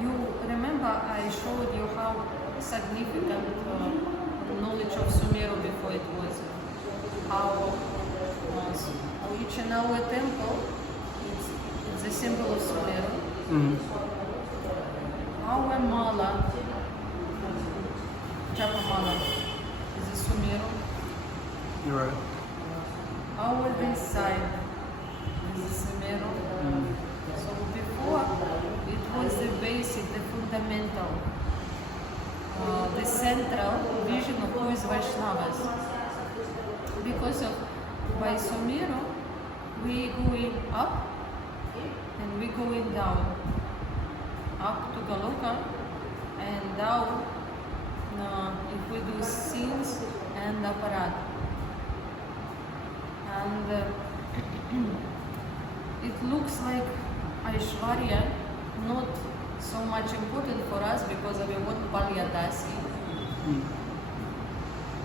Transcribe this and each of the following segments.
You remember I showed you how significant knowledge of Sumeru before it was, how each and our temple, it's the symbol of Sumeru. Our mala, Japa mala, is a Sumeru. You're right. Our this side is a Sumeru. So before, it was the basic, the fundamental, the central vision of who is Vaishnavas. Because of by Sumeru, we going up and we going down. Up to Galoka and down if we do sins and aparat. And it looks like Aishwarya not so much important for us because we want Balyadasi,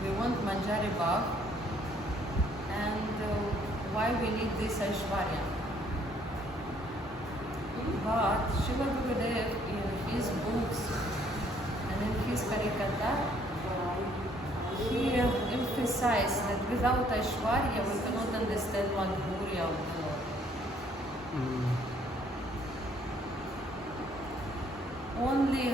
we want Manjari Bhav, and why we need this Aishwarya. But Srila Gurudev in his books and in his Harikatha, he emphasized that without Aishwarya we cannot understand Madhurya of the Lord. Only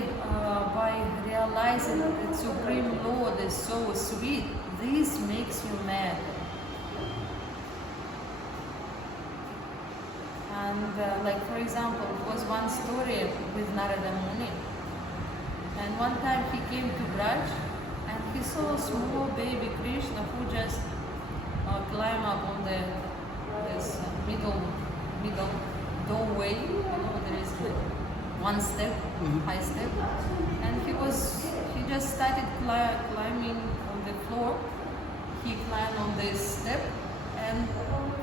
by realizing that Supreme Lord is so sweet, this makes you mad. And like for example, it was one story with Narada Muni. And one time he came to Braj and he saw a small baby Krishna who just climbed up on this middle doorway. You know, there is one step, high step. And he just started climbing on the floor. He climbed on this step and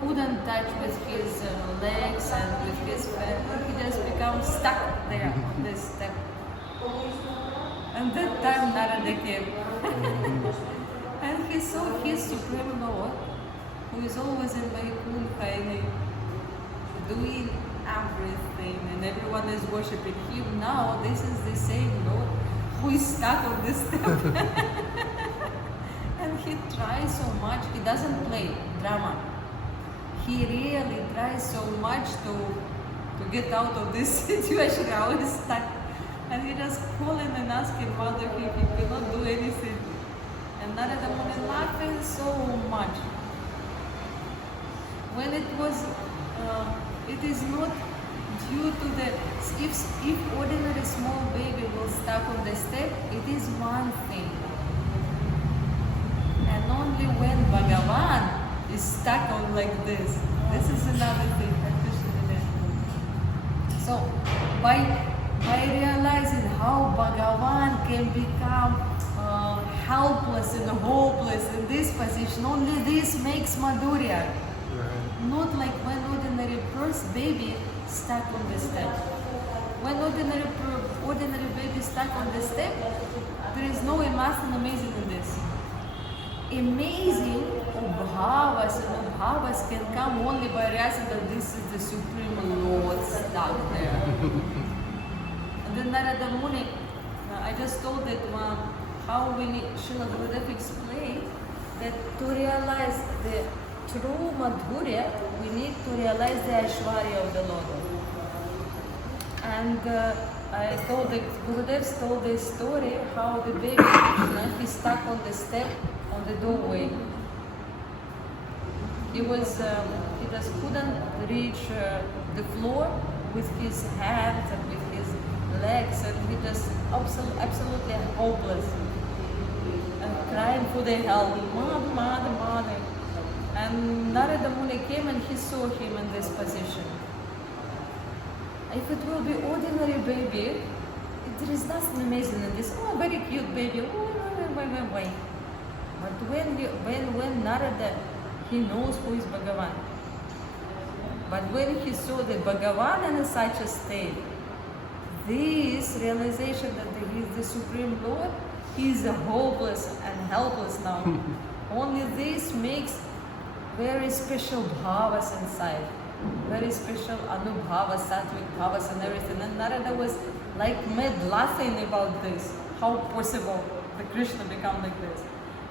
couldn't touch with his legs and with his feet. He just became stuck there on this step. And that time Narada came. And he saw his Supreme Lord, who is always in Vaikuntha and doing everything, and everyone is worshipping him. Now this is the same Lord who is stuck on this step. And he tries so much, he doesn't play drama. He really tries so much to get out of this situation. How he's stuck. And he just calling and asking Mother if he cannot do anything. And Narada Muni laughing so much. When it was, it is not due to the, if ordinary small baby will stuck on the step, it is one thing. And only when Bhagavan is stuck on like this is another thing. So by realizing how Bhagavan can become helpless and hopeless in this position, only this makes Madhurya. Not like when ordinary baby stuck on the step. When ordinary baby stuck on the step, there is no nothing amazing in this. Amazing bhavas and bhavas can come only by realizing that this is the Supreme Lord stuck there. And then Narada Muni, I just told that how we need, Srila Gurudev explained that to realize the true Madhurya, we need to realize the Aishwarya of the Lord. And I told that Gurudev told this story how the baby Krishna, he stuck on the step on the doorway. He just couldn't reach the floor with his hands and with his legs, and he just absolutely hopeless and crying for the help, mother. And Narada Muni came and he saw him in this position. If it will be ordinary baby, there is nothing amazing in this. Oh, very cute baby. Wait. But when Narada, he knows who is Bhagavan. But when he saw the Bhagavan in such a state, this realization that he is the Supreme Lord, he is hopeless and helpless now. Only this makes very special bhavas inside. very special Anubhava, Sattvic Bhavas and everything. And Narada was like mad laughing about this. How possible the Krishna become like this?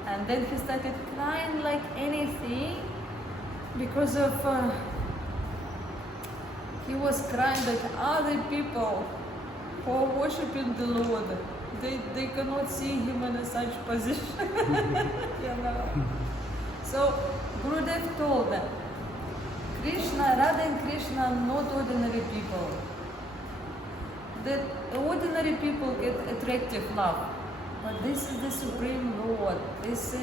And then he started crying like anything because of he was crying that other people who are worshipping the Lord, they cannot see him in a such position. You know. So Gurudev told them, Krishna, Radha and Krishna are not ordinary people. The ordinary people get attractive love, but this is the Supreme Lord. This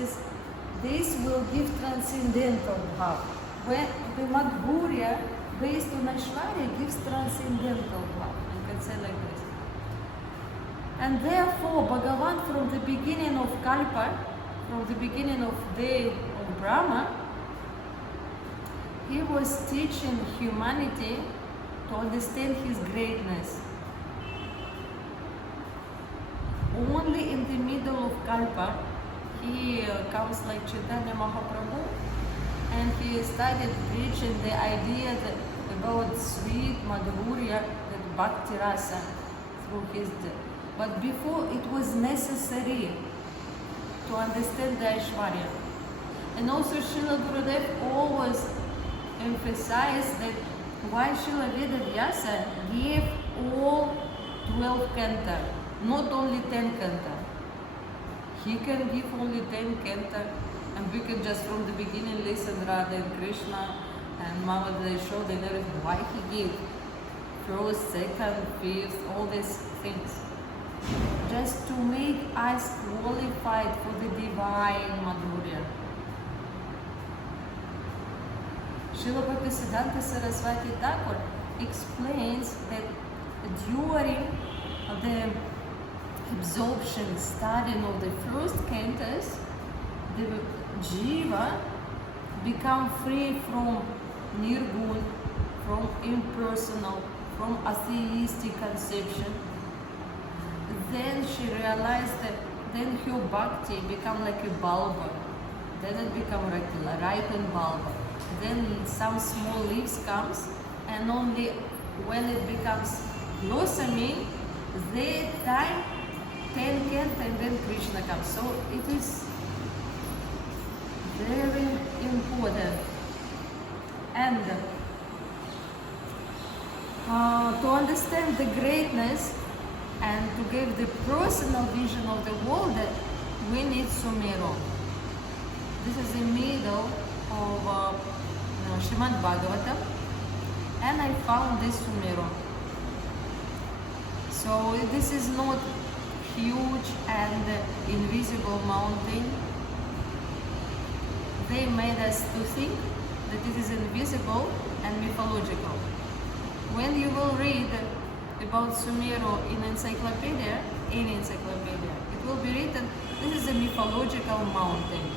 will give transcendental love. When the Madhurya based on Aishwarya gives transcendental love. You can say like this. And therefore, Bhagavan from the beginning of Kalpa, from the beginning of day of Brahma, he was teaching humanity to understand his greatness. Only in the middle of Kalpa, he comes like Chaitanya Mahaprabhu, and he started preaching the idea that about sweet Madhurya, that Bhakti Rasa, through his death. But before it was necessary to understand the Aishwarya. And also Srila Gurudev always emphasized that why Srila Vedavyasa gave all 12 cantor, not only 10 cantor. He can give only 10 cantor, and we can just from the beginning listen Radha and Krishna and Mama they showed and everything. Why he gave first, second, fifth, all these things. Just to make us qualified for the divine Madhurya. Srila Bhaktisiddhanta Saraswati Thakur explains that during the absorption studying of the first cantos, the jiva become free from nirgun, from impersonal, from atheistic conception. Then she realized that then her bhakti become like a bulb. Then it become like a ripened bulb. Then some small leaves comes, and only when it becomes blossoming, that time 10 can't, and then Krishna comes. So it is very important. And to understand the greatness and to give the personal vision of the world, we need Sumero. This is the middle of Srimad Bhagavatam, and I found this Sumero. So this is not huge and invisible mountain. They made us to think that it is invisible and mythological. When you will read about Sumero in encyclopedia, any encyclopedia, it will be written, this is a mythological mountain.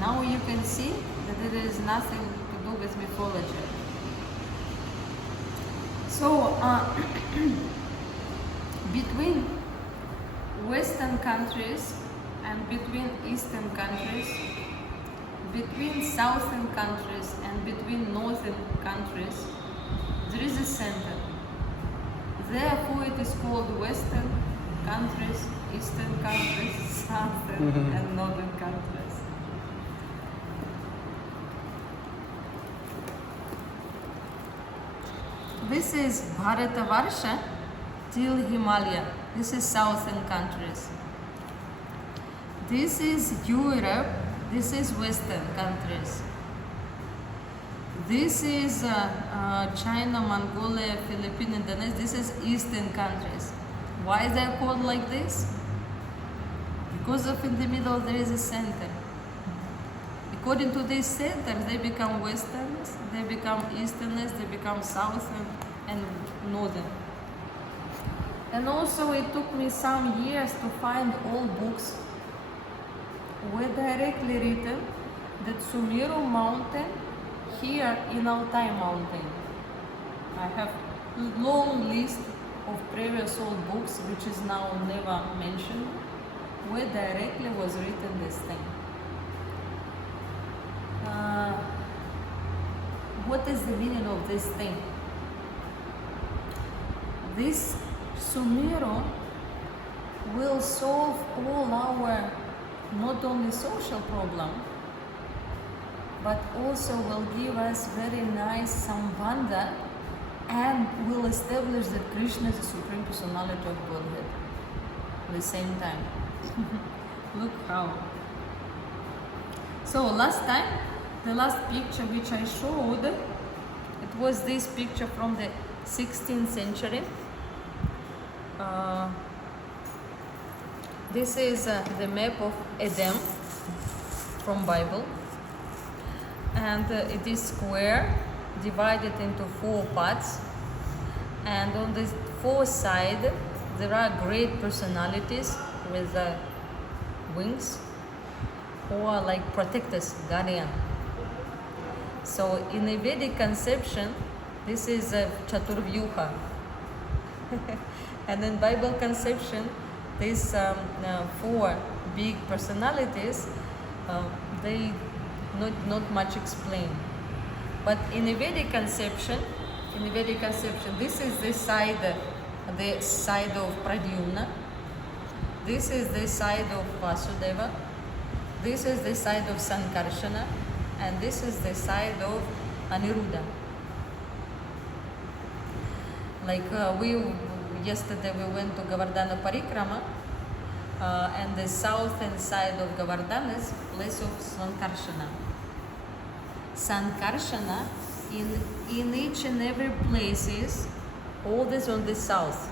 Now you can see that there is nothing to do with mythology. So, between Western countries and between Eastern countries, between Southern countries and between Northern countries, there is a center. Therefore, it is called Western countries, Eastern countries, Southern and Northern countries. This is Bharatavarsha till Himalaya. This is Southern countries. This is Europe. This is Western countries. This is China, Mongolia, Philippines, Indonesia. This is Eastern countries. Why they are called like this? Because of in the middle there is a center. According to this center, they become Westerns, they become Easterners, they become Southern and Northern. And also it took me some years to find all books were directly written that Sumeru mountain here in Altai mountain. I have long list of previous old books which is now never mentioned, where directly was written this thing. what is the meaning of this thing? This Sumero will solve all our not only social problem, but also will give us very nice Sambandha and will establish that Krishna is the Supreme Personality of Godhead at the same time. Look how. So last time, the last picture which I showed, it was this picture from the 16th century. This is the map of Edom from Bible, and it is square, divided into 4 parts, and on the 4 sides there are great personalities with wings, who are like protectors, guardian. So in a Vedic conception, this is a Chaturvyuha. And in Bible conception, these 4 big personalities, they not much explain. But in a Vedic conception, this is the side of Pradyumna. This is the side of Vasudeva. This is the side of Sankarshana, and this is the side of Aniruddha. Like yesterday we went to Govardhana Parikrama, and the southern side of Govardhana is place of Sankarshana. Sankarshana in each and every places, all this on the south.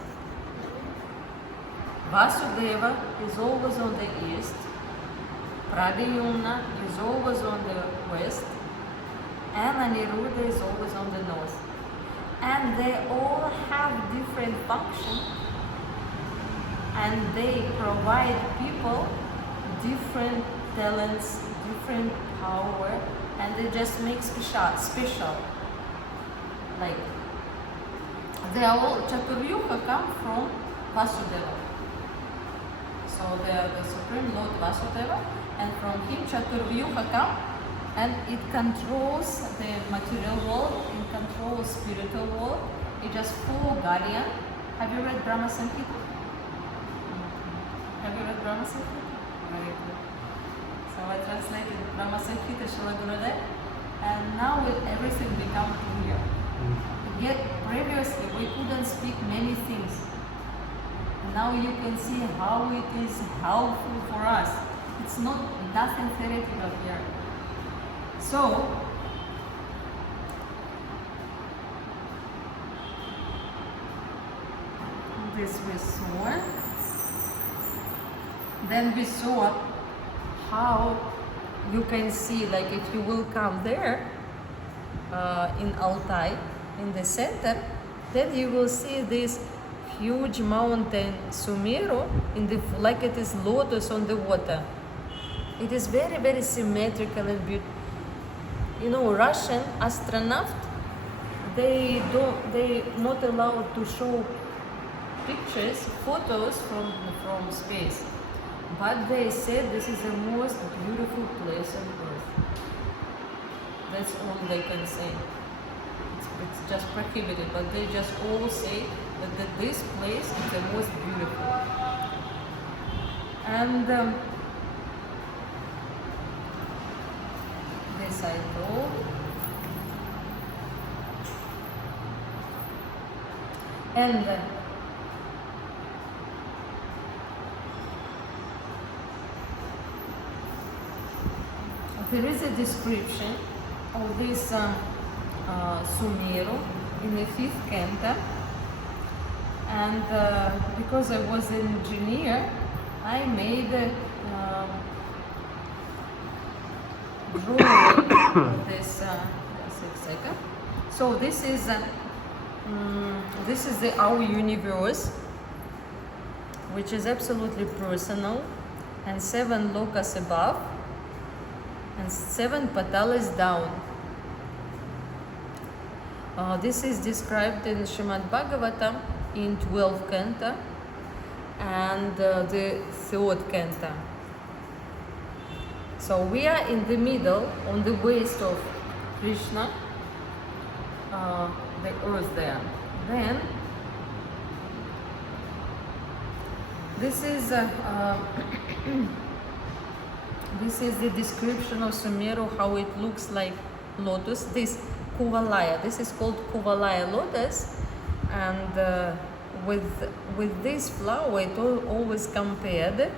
Vasudeva is always on the east. Pradyumna is always on the west, and Aniruddha is always on the north. And they all have different functions, and they provide people different talents, different power, and they just make special. Like, they are all, Chaturvyuha come from Vasudeva. So they are the Supreme Lord Vasudeva, and from him Chaturvyuha come, and it controls the material world, it controls spiritual world. It just 4 guardian. Have you read Brahma Samhita? Have you read Brahma Samhita? Very good. So I translated Brahma Samhita Srila Gurudev, and now everything become clear. Yet previously we couldn't speak many things. Now you can see how it is helpful for us. It's nothing theoretical here. So, this we saw. Then we saw how you can see, like if you will come there in Altai, in the center, then you will see this huge mountain Sumeru like it is lotus on the water. It is very, very symmetrical and beautiful. You know, Russian astronaut, they not allowed to show pictures, photos from space. But they said this is the most beautiful place on earth. That's all they can say. It's just prohibited, but they just all say that this place is the most beautiful. And this I told. And there is a description of this Sumeru in the 5th canto, and because I was an engineer, I made a drawing of this. Just a second. So this is our universe, which is absolutely personal, and 7 lokas above, and 7 patalas down. This is described in Srimad Bhagavatam in 12th canto and the 3rd canto. So we are in the middle, on the waist of Krishna, the earth there. Then this is this is the description of Sumeru, how it looks like lotus. This Kuvalaya, this is called Kuvalaya lotus, and with this flower it always compared,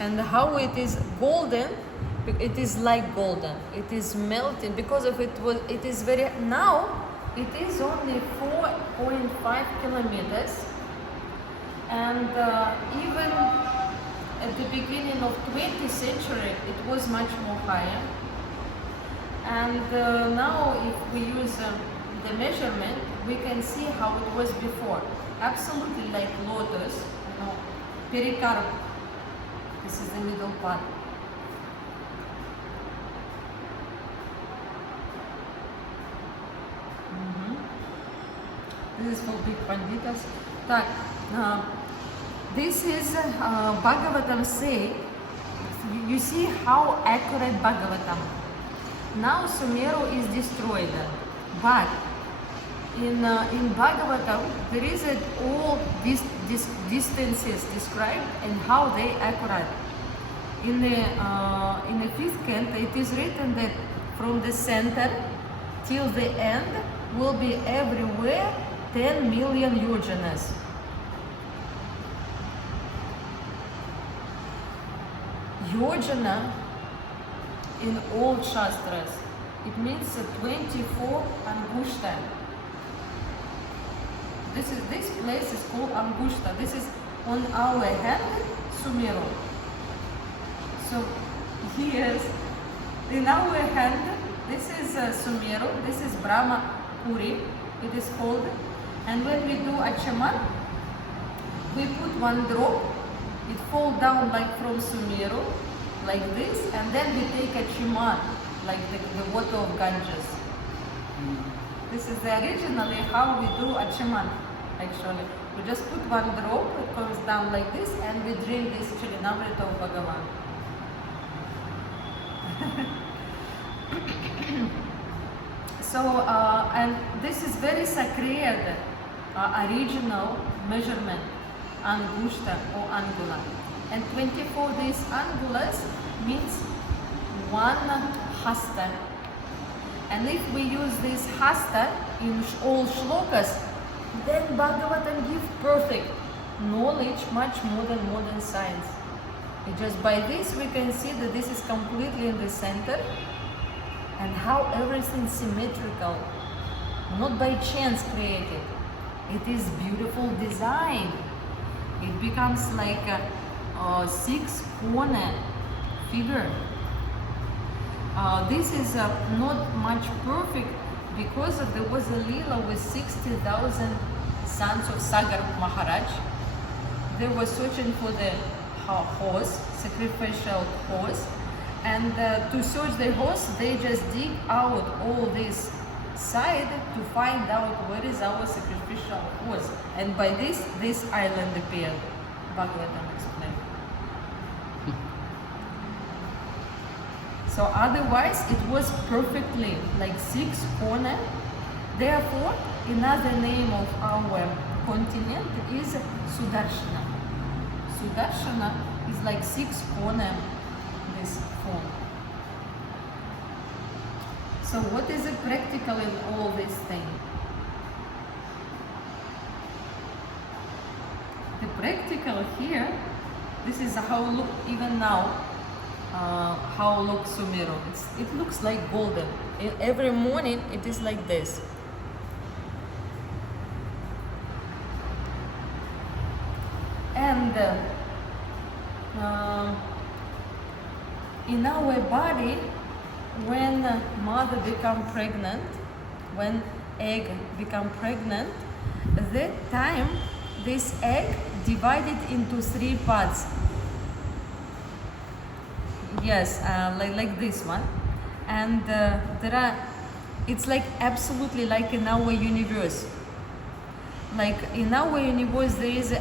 and how it is golden. It is like golden. It is melting because of it was. It is very now. It is only 4.5 kilometers, and even at the beginning of 20th century, it was much more higher. And now, if we use the measurement, we can see how it was before. Absolutely like lotus, pericarp. This is the middle part. This is for big panditas. This is Bhagavatam say. You see how accurate Bhagavatam. Now Sumeru is destroyed, but in Bhagavatam there is all these distances described and how they accurate. In the fifth canto, it is written that from the center till the end will be everywhere 10 million yojanas. Yojana in all shastras, it means 24 angushta. This place is called angushta. This is on our hand, Sumeru. So here's in our hand. This is Sumeru. This is Brahma Puri. It is called. And when we do Achaman, we put one drop, it falls down like from Sumeru, like this, and then we take Achaman, like the water of Ganges. This is originally how we do Achaman, actually. We just put one drop, it comes down like this, and we drink this Charinamrita of Bhagavan. So, and this is very sacred, original measurement, angushta or angula. And 24 these angulas means one hasta. And if we use this hasta in all shlokas, then Bhagavatam gives perfect knowledge, much more than modern science. It just by this we can see that this is completely in the center, and how everything symmetrical, not by chance created. It is beautiful design. It becomes like a six-corner figure. This is not much perfect because there was a lila with 60,000 sons of Sagar Maharaj. They were searching for the horse, sacrificial horse, and to search the horse, they just dig out all this side to find out where is our sacrificial horse. And by this island appeared. Bhagavatam explained. So otherwise it was perfectly like six corner. Therefore, another name of our continent is Sudarshana. Sudarshana is like six corner, this form. So what is it practical in all this thing? The practical here, this is how look even now, how looks Sumeru. It looks like golden. Every morning it is like this. And in our body, when mother become pregnant, when egg become pregnant, that time this egg divided into three parts. Yes, like this one, and there are. It's like absolutely like in our universe. Like in our universe, there is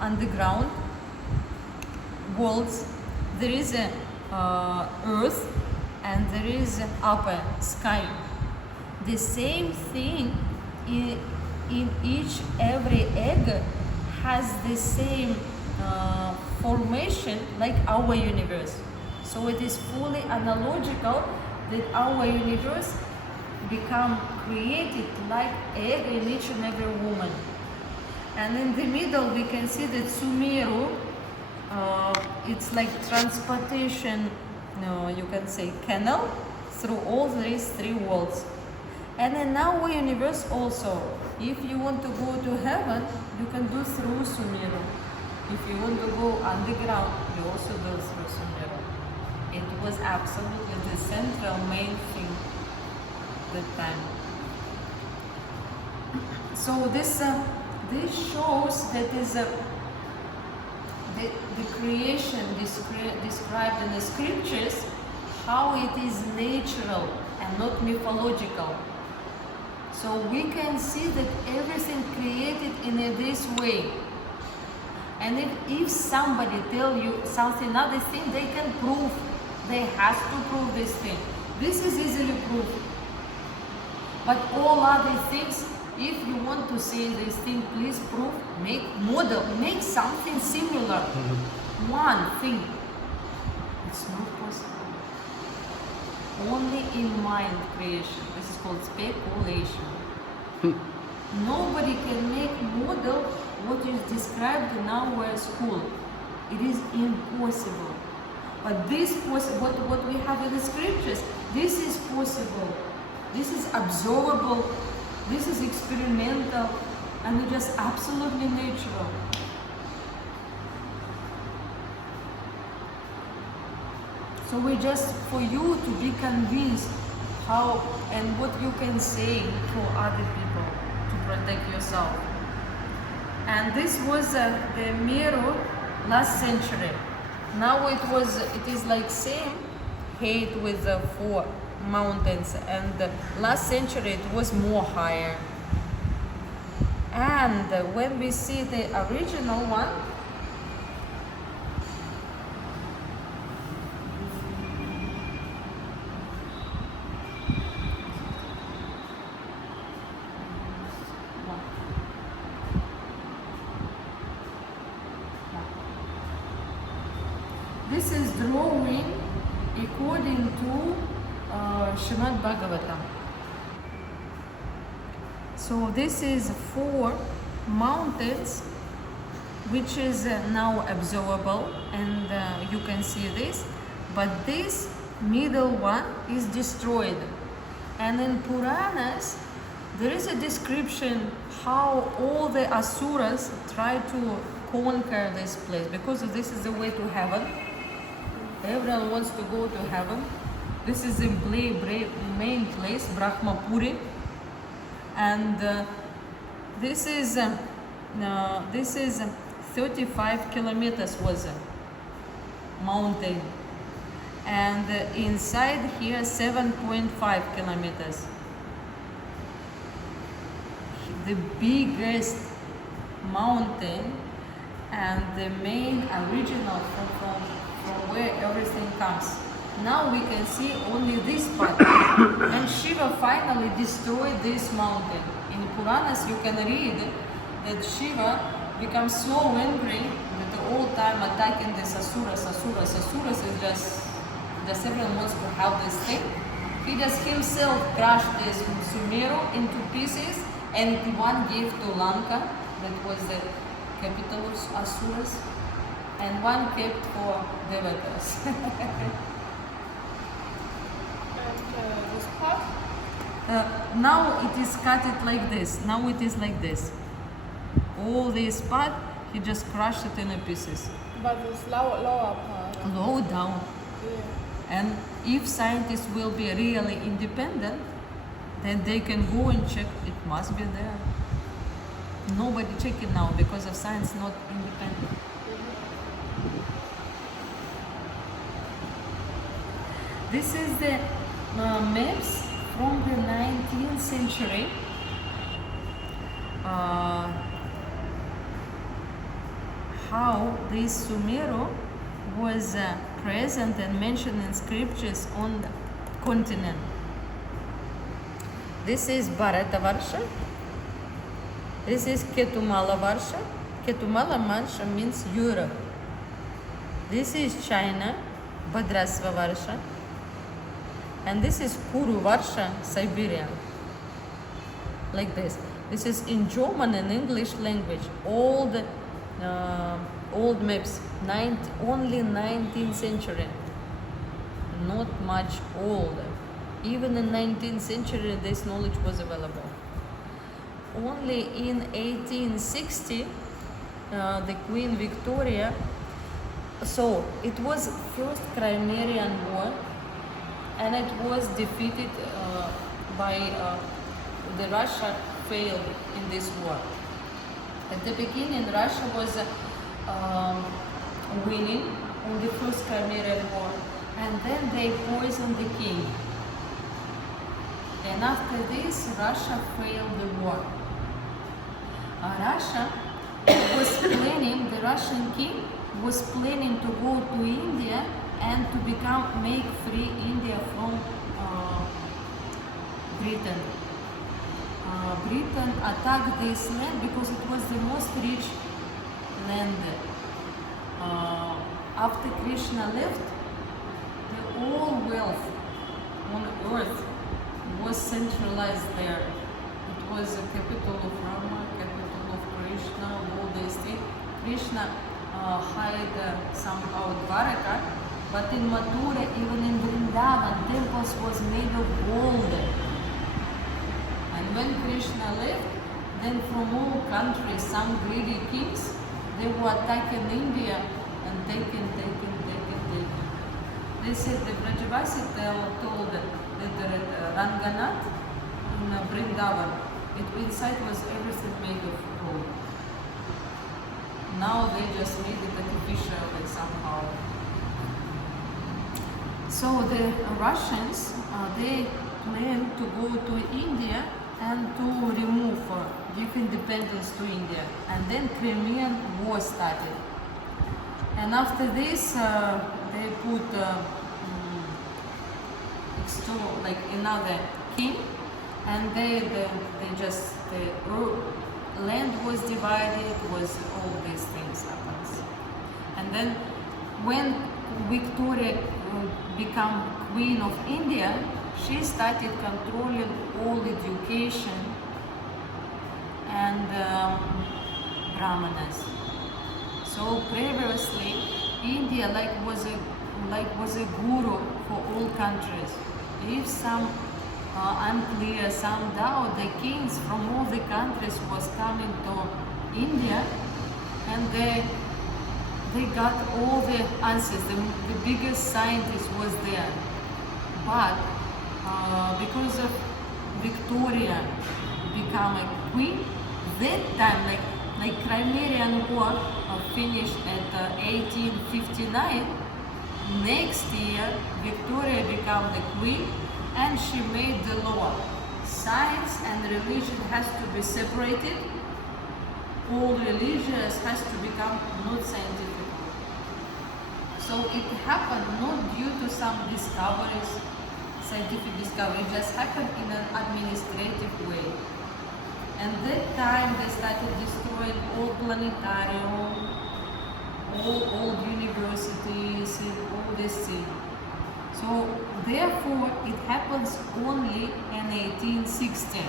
underground worlds. There is a earth, and there is upper sky. The same thing in each every egg has the same formation like our universe. So it is fully analogical that our universe become created like egg in each and every woman. And in the middle we can see that Sumeru, it's like transportation, you can say canal through all these three worlds. And in our universe also, if you want to go to heaven, you can do through Sumeru. If you want to go underground, you also do through Sumeru. It was absolutely the central main thing that time. So this shows that is the creation described in the scriptures, how it is natural and not mythological. So we can see that everything created in this way. And if somebody tell you something, other thing, they can prove. They have to prove this thing. This is easily proved. But all other things, if you want to say this thing, please prove, make model, make something similar. One thing. It's not possible. Only in mind creation. This is called speculation. Nobody can make model what is described in our school. It is impossible. But this what we have in the scriptures, this is possible. This is observable. This is experimental, and it's just absolutely natural. So we just, for you to be convinced how and what you can say to other people to protect yourself. And this was the mirror last century. Now it is like same height with the 4 mountains, and last century it was more higher. And when we see the original one, this is drawing according to Srimad Bhagavatam. So this is 4 mountains which is now observable, and you can see this, but this middle one is destroyed. And in Puranas there is a description how all the asuras try to conquer this place, because this is the way to heaven. Everyone wants to go to heaven. This is the main place, Brahmapuri, and this is 35 kilometers was a mountain, and inside here 7.5 kilometers. The biggest mountain and the main original from where everything comes. Now we can see only this part. And Shiva finally destroyed this mountain. In Puranas you can read that Shiva becomes so angry that the whole time attacking this Asuras is just everyone wants to have this thing. He just himself crushed this Sumeru into pieces, and one gave to Lanka, that was the capital of Asuras, and one kept for Devatas. This part? Now it is cut it like this. Now it is like this. All this part, he just crushed it in pieces. But this lower part. Low down. Yeah. And if scientists will be really independent, then they can go and check. It must be there. Nobody check it now because of science not independent. This is the maps from the 19th century. How this Sumeru was present and mentioned in scriptures on continent. This is Bharatavarsha. This is Ketumala Varsha. Ketumala Varsha means Europe. This is China, Bhadrasva Varsha. And this is Kuru Varsha, Siberia. Like this. This is in German and English language. All the old maps, only 19th century. Not much old. Even in 19th century, this knowledge was available. Only in 1860, the Queen Victoria. So it was first Crimean War, and it was defeated by the Russia failed in this war. At the beginning, Russia was winning on the first Crimean War, and then they poisoned the king. And after this, Russia failed the war. Russia was planning, the Russian king was planning to go to India and to make free India from Britain. Britain attacked this land because it was the most rich land. After Krishna left, the whole wealth on earth was centralized there. It was a capital of Rama, capital of Krishna, all these things. Krishna hid somehow Dwaraka, but in Mathura, even in Vrindavan, temples was made of gold. And when Krishna left, then from all countries, some greedy kings, they were attacking India and taking. They said the Brajavasi told that Ranganath in Vrindavan, inside was everything made of gold. Now they just made it artificial somehow. So the Russians, they planned to go to India and to remove, give independence to India. And then Crimean War started. And after this, they put like another king, and the land was divided, was all these things happens. And then when Victoria became Queen of India, she started controlling all education and brahmanas. So previously, India was a guru for all countries. If some unclear, some doubt, the kings from all the countries was coming to India, and they got all the answers. The biggest scientist was there. But because of Victoria become a queen, that time, like Crimean War finished at 1859, next year Victoria became the queen and she made the law. Science and religion has to be separated. All religions has to become not scientific. So it happened not due to some discoveries, scientific discovery, it just happened in an administrative way. And that time they started destroying all planetarium, all universities, all this thing. So therefore it happens only in 1860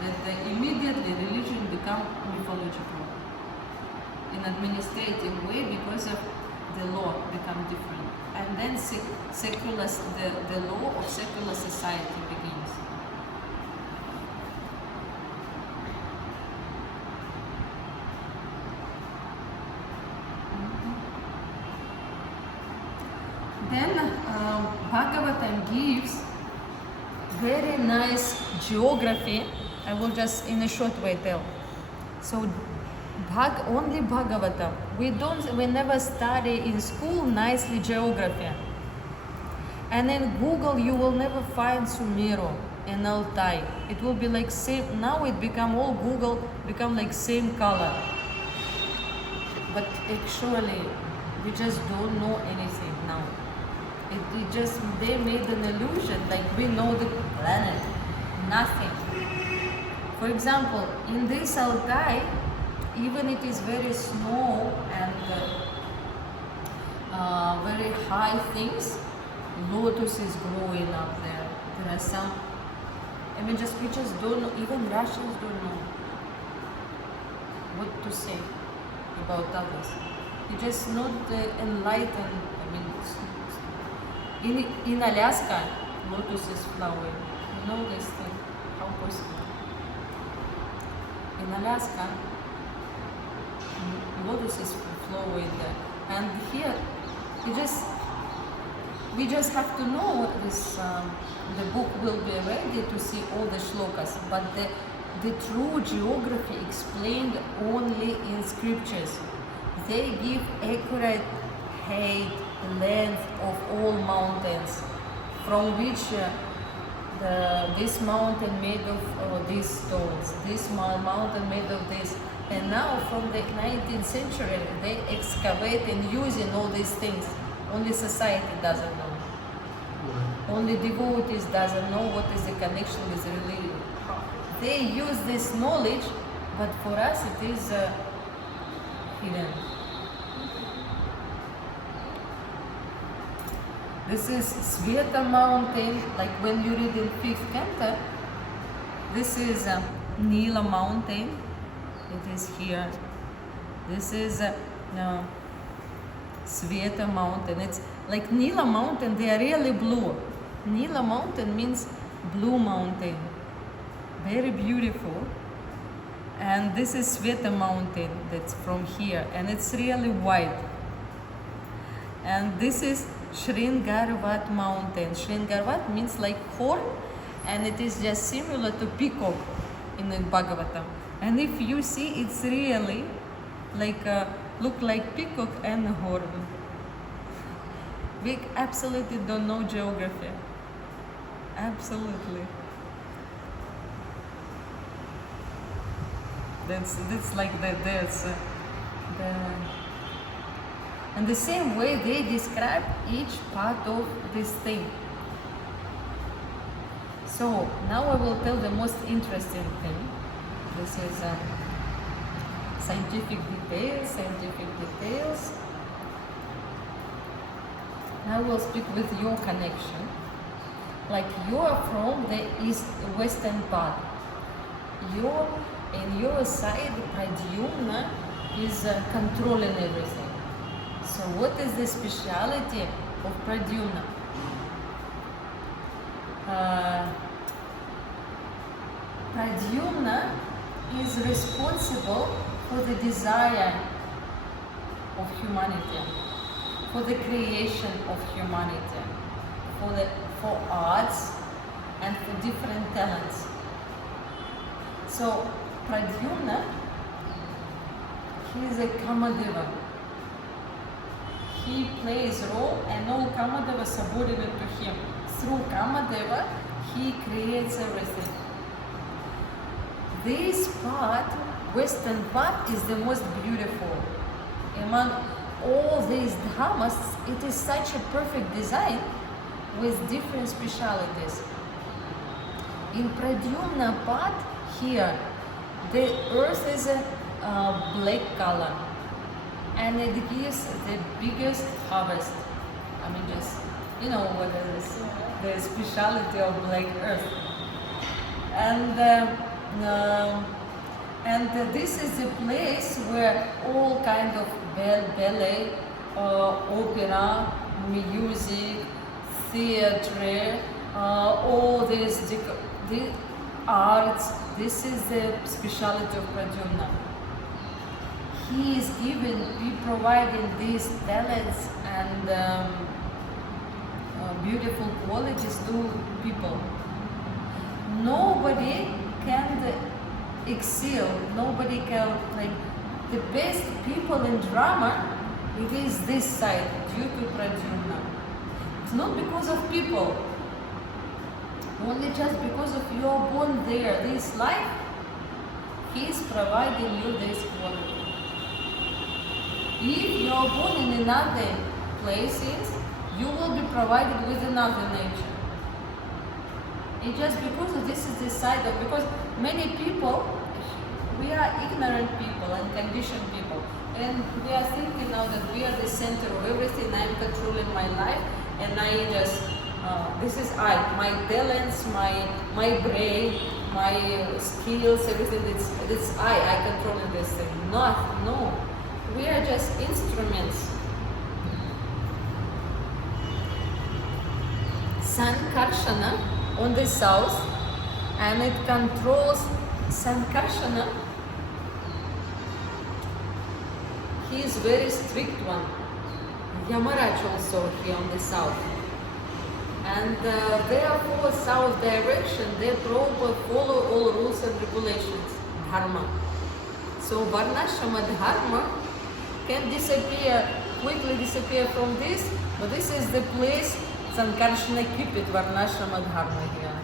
that immediately religion become mythological in administrative way because of the law become different. And then secular, the law of secular society begins. Then Bhagavatam gives very nice geography. I will just in a short way tell. So only Bhagavatam. We never study in school nicely geography. And in Google you will never find Sumero and Altai. It will be like same. Now it become all Google become like same color. But actually we just don't know anything now. It just, they made an illusion, like we know the planet, nothing. For example, in this Altai, even it is very snow and very high things, lotus is growing up there. There are some, I mean, we just don't know, even Russians don't know what to say about others. You just not enlightened. I mean, in Alaska, lotus is flowering. You know this thing? How possible? In Alaska, lotus is flowing there, and here, we just have to know this. The book will be ready to see all the shlokas, but the true geography explained only in scriptures. They give accurate height, length of all mountains, from which this mountain made of these stones, this mountain made of this. And now from the 19th century, they excavate and using all these things. Only society doesn't know. Only devotees doesn't know what is the connection with religion. They use this knowledge, but for us it is hidden. This is Sveta mountain, like when you read in 5th canto. This is Nila mountain. It is here. This is Sveta mountain. It's like Nila mountain, they are really blue. Nila mountain means blue mountain. Very beautiful. And this is Sveta mountain, that's from here, and it's really white. And this is Shringarvat mountain. Shringarvat means like horn, and it is just similar to peacock in the Bhagavatam. And if you see, it's really like look like peacock and horn. We absolutely don't know geography. Absolutely. That's like that's and the same way they describe each part of this thing. So now I will tell the most interesting thing. This is scientific details. Now we'll speak with your connection. Like you are from the western part. In your side, Pradyumna is controlling everything. So what is the speciality of Pradyumna? Pradyumna is responsible for the desire of humanity, for the creation of humanity, for arts and for different talents. So Pradyumna, he is a Kamadeva. He plays role and all Kamadeva subordinate to him. Through Kamadeva, he creates everything. This part, western part, is the most beautiful. Among all these dhammas, it is such a perfect design with different specialities. In Pradyumna part, here, the earth is a black color, and it gives the biggest harvest. I mean, just, you know what it is, the speciality of black earth. And this is the place where all kind of ballet, opera, music, theater, all these arts, this is the speciality of Pradyumna. He is providing these talents and beautiful qualities to people. Nobody can excel, nobody can, like, the best people in drama, it is this side, due to Pradyumna. It's not because of people, only just because of you are born there, this life, he is providing you this quality. If you are born in another places, you will be provided with another nature. It's just because this is the side of, because many people, we are ignorant people and conditioned people, and we are thinking now that we are the center of everything. I'm controlling my life, and I just this is my talents, my brain, my skills, everything. It's I controlling this thing. Not, no, we are just instruments. Sankarshana on the south, and it controls Sankarshana. He is very strict one. Yamaraj also here on the south. And therefore south direction, they proper follow all rules and regulations, dharma. So Varnashrama dharma can disappear, quickly disappear from this, but this is the place Sankarshana keep it, Varnashrama dharma here.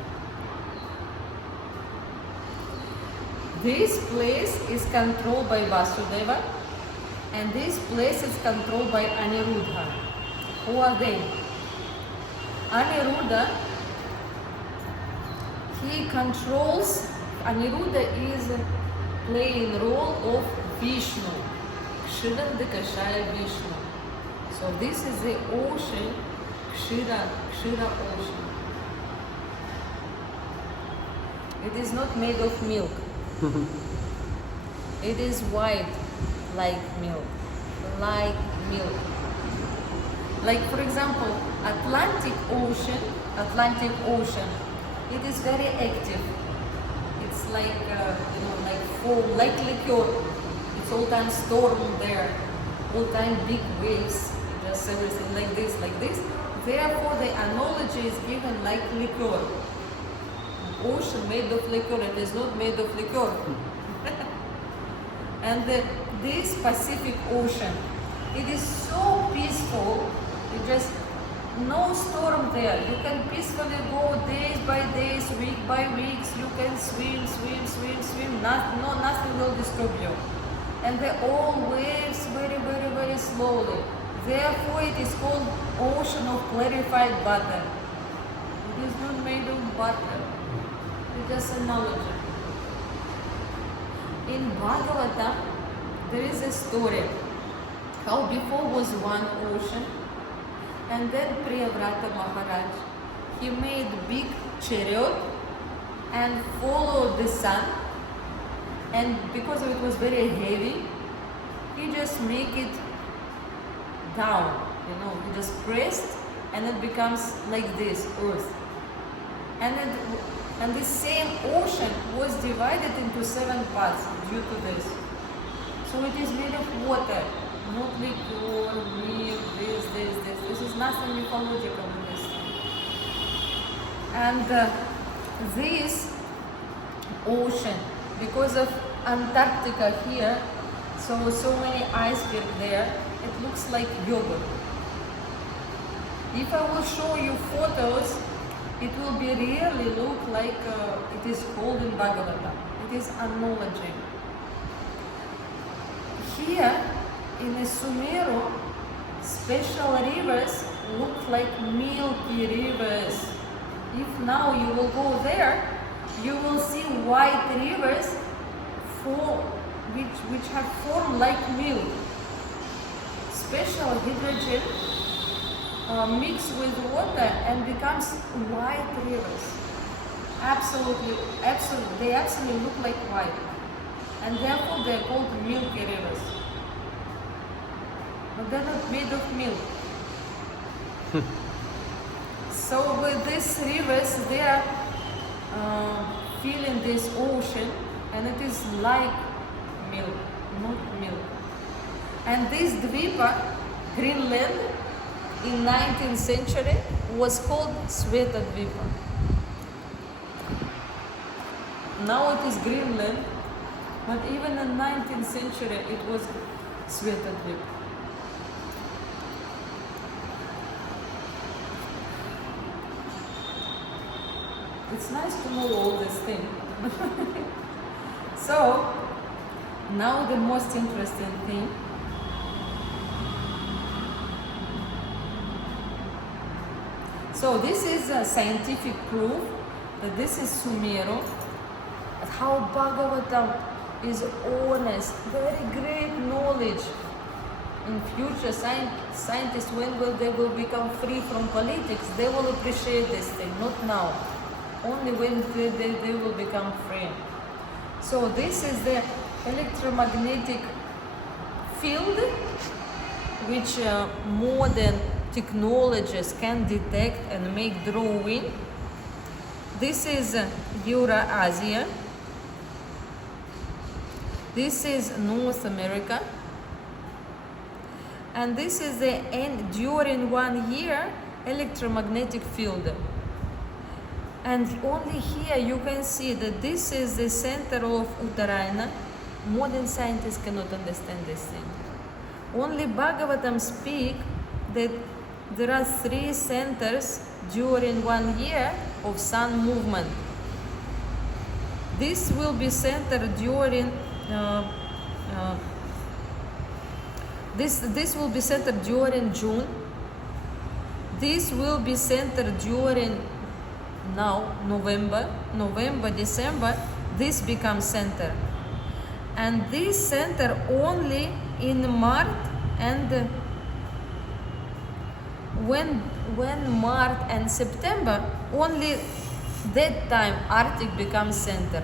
This place is controlled by Vasudeva, and this place is controlled by Aniruddha. Who are they? Aniruddha, he controls, Aniruddha is playing role of Vishnu, Kshirandakashaya Vishnu. So this is the ocean, Kshira ocean. It is not made of milk. It is white like milk. Like for example, Atlantic Ocean, it is very active. It's like like foam, like liquor. It's all time storm there, all time big waves, just everything like this. Therefore, the analogy is given like liquor. Ocean made of liquor, it is not made of liquor. And this Pacific Ocean, it is so peaceful. It just no storm there. You can peacefully go days by days, week by weeks. You can swim. Nothing will disturb you. And the all waves very slowly. Therefore, it is called ocean of clarified butter. It is not made of butter. It is an analogy. In Bhagavatam, there is a story how before was one ocean, and then Priyavrata Maharaj, he made big chariot and followed the sun, and because it was very heavy, he just make it down, he just pressed, and it becomes like this, earth. And this same ocean was divided into 7 parts due to this. So it is made of water, not liquor, milk, this. This is nothing mythological in this. And this ocean, because of Antarctica here, so many icebergs there, it looks like yogurt. If I will show you photos, it will be really look like it is called in Bhagavatam. It is analogy. Here in the Sumeru, special rivers look like milky rivers. If now you will go there, you will see white rivers which have formed like milk. Special hydrogen mixed with water and becomes white rivers. Absolutely, they absolutely look like white, and therefore they are called milky rivers. But they're not made of milk. So with these rivers, they are filling this ocean, and it is like milk, not milk. And this Dvipa, Greenland, in 19th century was called Sveta Dvipa. Now it is Greenland, but even in 19th century it was Sveta Dvipa. It's nice to know all this thing. So, now the most interesting thing. So this is a scientific proof that this is Sumeru, how Bhagavatam is honest, very great knowledge. In future, scientists, when they will become free from politics, they will appreciate this thing, not now. Only when they will become free. So this is the electromagnetic field which modern technologies can detect and make drawing. This is Eurasia. This is North America. And this is the end during 1 year electromagnetic field. And only here you can see that this is the center of Uttarayana. Modern scientists cannot understand this thing. Only Bhagavatam speak that there are 3 centers during 1 year of sun movement. This will be centered during this will be centered during June. This will be centered during now November, December. This becomes center, and this center only in March, and when March and September, only that time Arctic becomes center.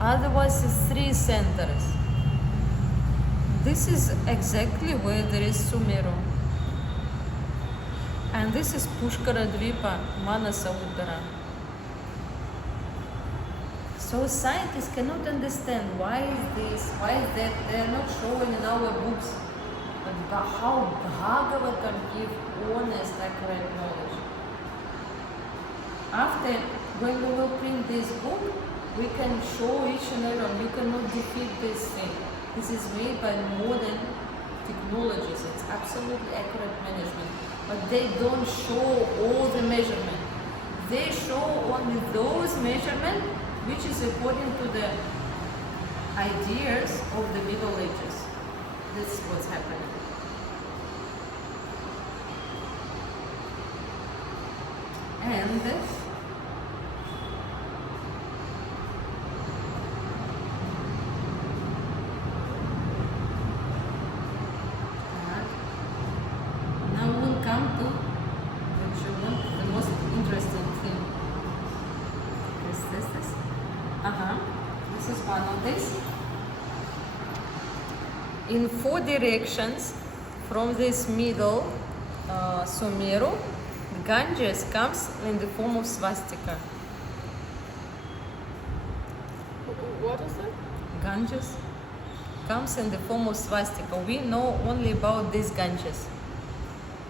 Otherwise, it's 3 centers. This is exactly where there is Sumeru. And this is Pushkara Dvipa, Manasa Uttara. So scientists cannot understand why is this, why is that. They are not showing in our books but how Bhagavatam gives honest, accurate knowledge. After, when we will print this book, we can show each and every one. You cannot defeat this thing. This is made by modern technologies. It's absolutely accurate management. But they don't show all the measurement. They show only those measurements which is according to the ideas of the Middle Ages. This is what's happening. And now we'll come to the most interesting thing. This. This is one of this. In 4 directions from this middle Sumeru, Ganges comes in the form of swastika. What is it? Ganges comes in the form of swastika. We know only about this Ganges.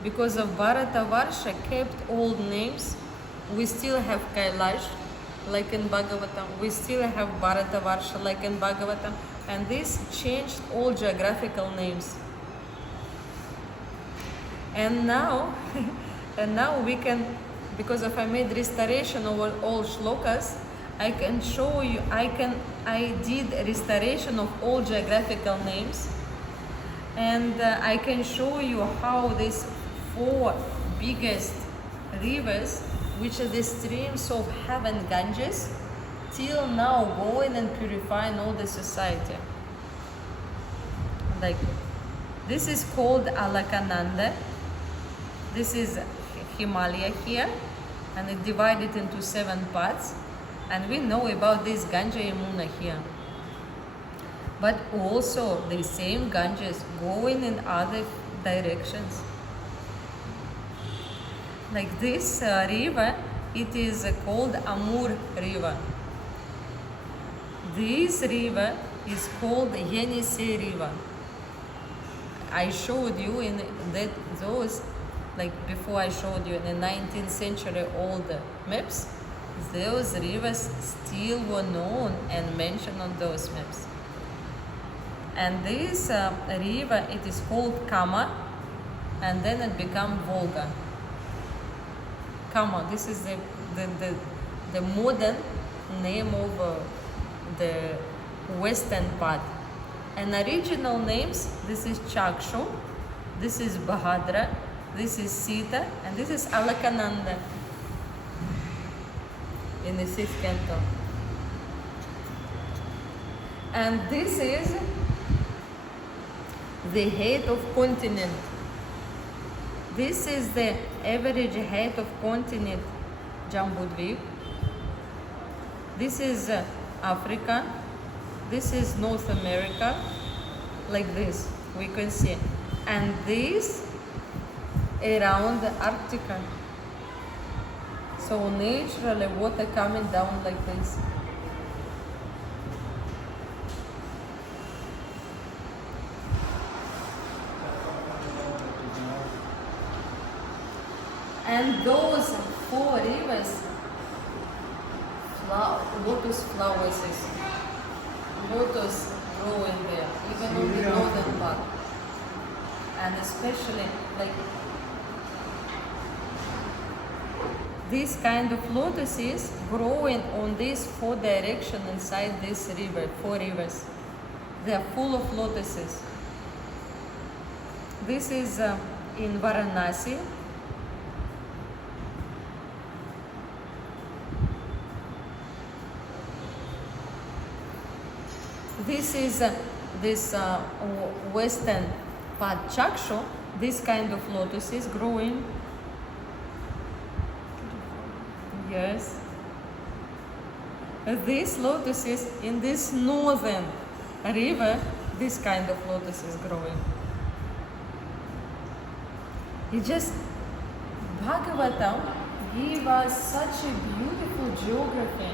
Because of Bharatavarsha kept old names, we still have Kailash, like in Bhagavatam. We still have Bharatavarsha, like in Bhagavatam. And this changed all geographical names. And now, we can, because if I made restoration over all shlokas, I can show you, I did restoration of all geographical names, and I can show you how these 4 biggest rivers, which are the streams of heaven, Ganges, till now going and purifying all the society. Like, this is called Alakananda. This is Himalaya here, and it divided into 7 parts. And we know about this Ganga Yamuna here. But also the same Ganges going in other directions. Like this river, it is called Amur River. This river is called Yenisei River. I showed you in those, like before I showed you in the 19th century old maps, those rivers still were known and mentioned on those maps. And this river, it is called Kama, and then it became Volga. Kama, this is the modern name of the western part. And original names, this is Chakshu, this is Bahadra, This is Sita, and this is Alakananda in the 6th canto. And this is the height of continent. This is the average height of continent, Jambudvip. This is Africa. This is North America, like this, we can see. And this around Arctica. So naturally water coming down like this. And those 4 rivers, lotus flowers is lotus growing there, even on the northern part. And especially like this kind of lotuses growing on these 4 directions inside this river, 4 rivers. They are full of lotuses. This is in Varanasi. This is this western part Chakshu, this kind of lotuses growing. Yes. These lotuses in this northern river, this kind of lotuses growing. It just, Bhagavatam give us such a beautiful geography,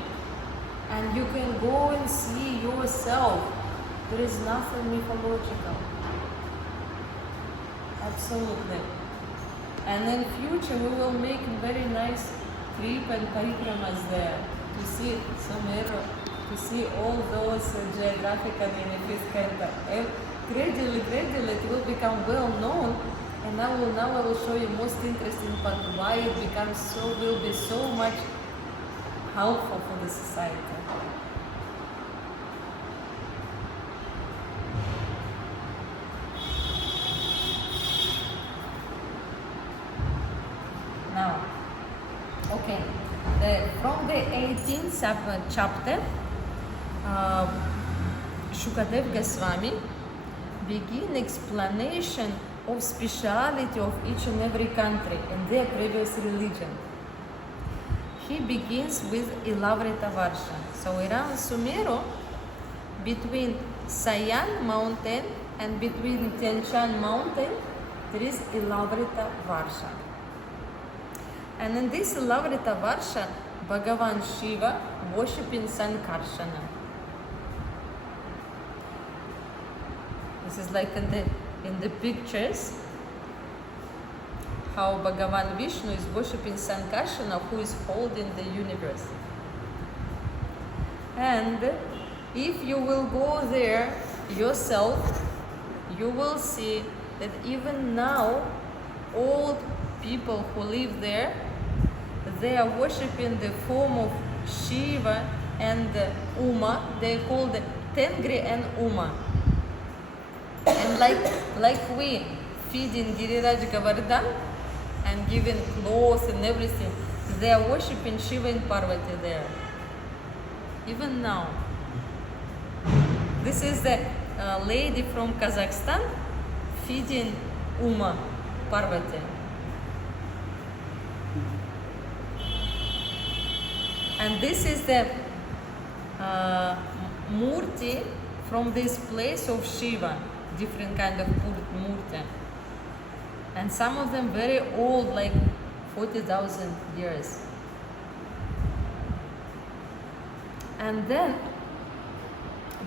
and you can go and see yourself. There is nothing mythological. Absolutely. And in future we will make a very nice trip and parikramas there to see Sumera, to see all those geographical in the 5th canto. Gradually it will become well known, and now I will show you most interesting part why it becomes so, will be so much helpful for the society. Now, okay, from the 18th chapter, Shukadev Goswami begin explanation of speciality of each and every country and their previous religion. He begins with Ilavrita Varsha. So around Sumeru, between Sayan mountain and between Tianchan mountain, there is Ilavrita Varsha. And in this Ilavrita Varsha, Bhagavan Shiva worshipping Sankarshana. This is like in the pictures, how Bhagavan Vishnu is worshipping Sankarshana, who is holding the universe. And if you will go there yourself, you will see that even now, old people who live there, they are worshipping the form of Shiva and Uma. They are called Tengri and Uma. And like we feeding Giriraj Govardhan and giving clothes and everything, they are worshipping Shiva and Parvati there. Even now. This is the lady from Kazakhstan feeding Uma, Parvati. And this is the murti from this place of Shiva, different kind of murti. And some of them very old, like 40,000 years. And then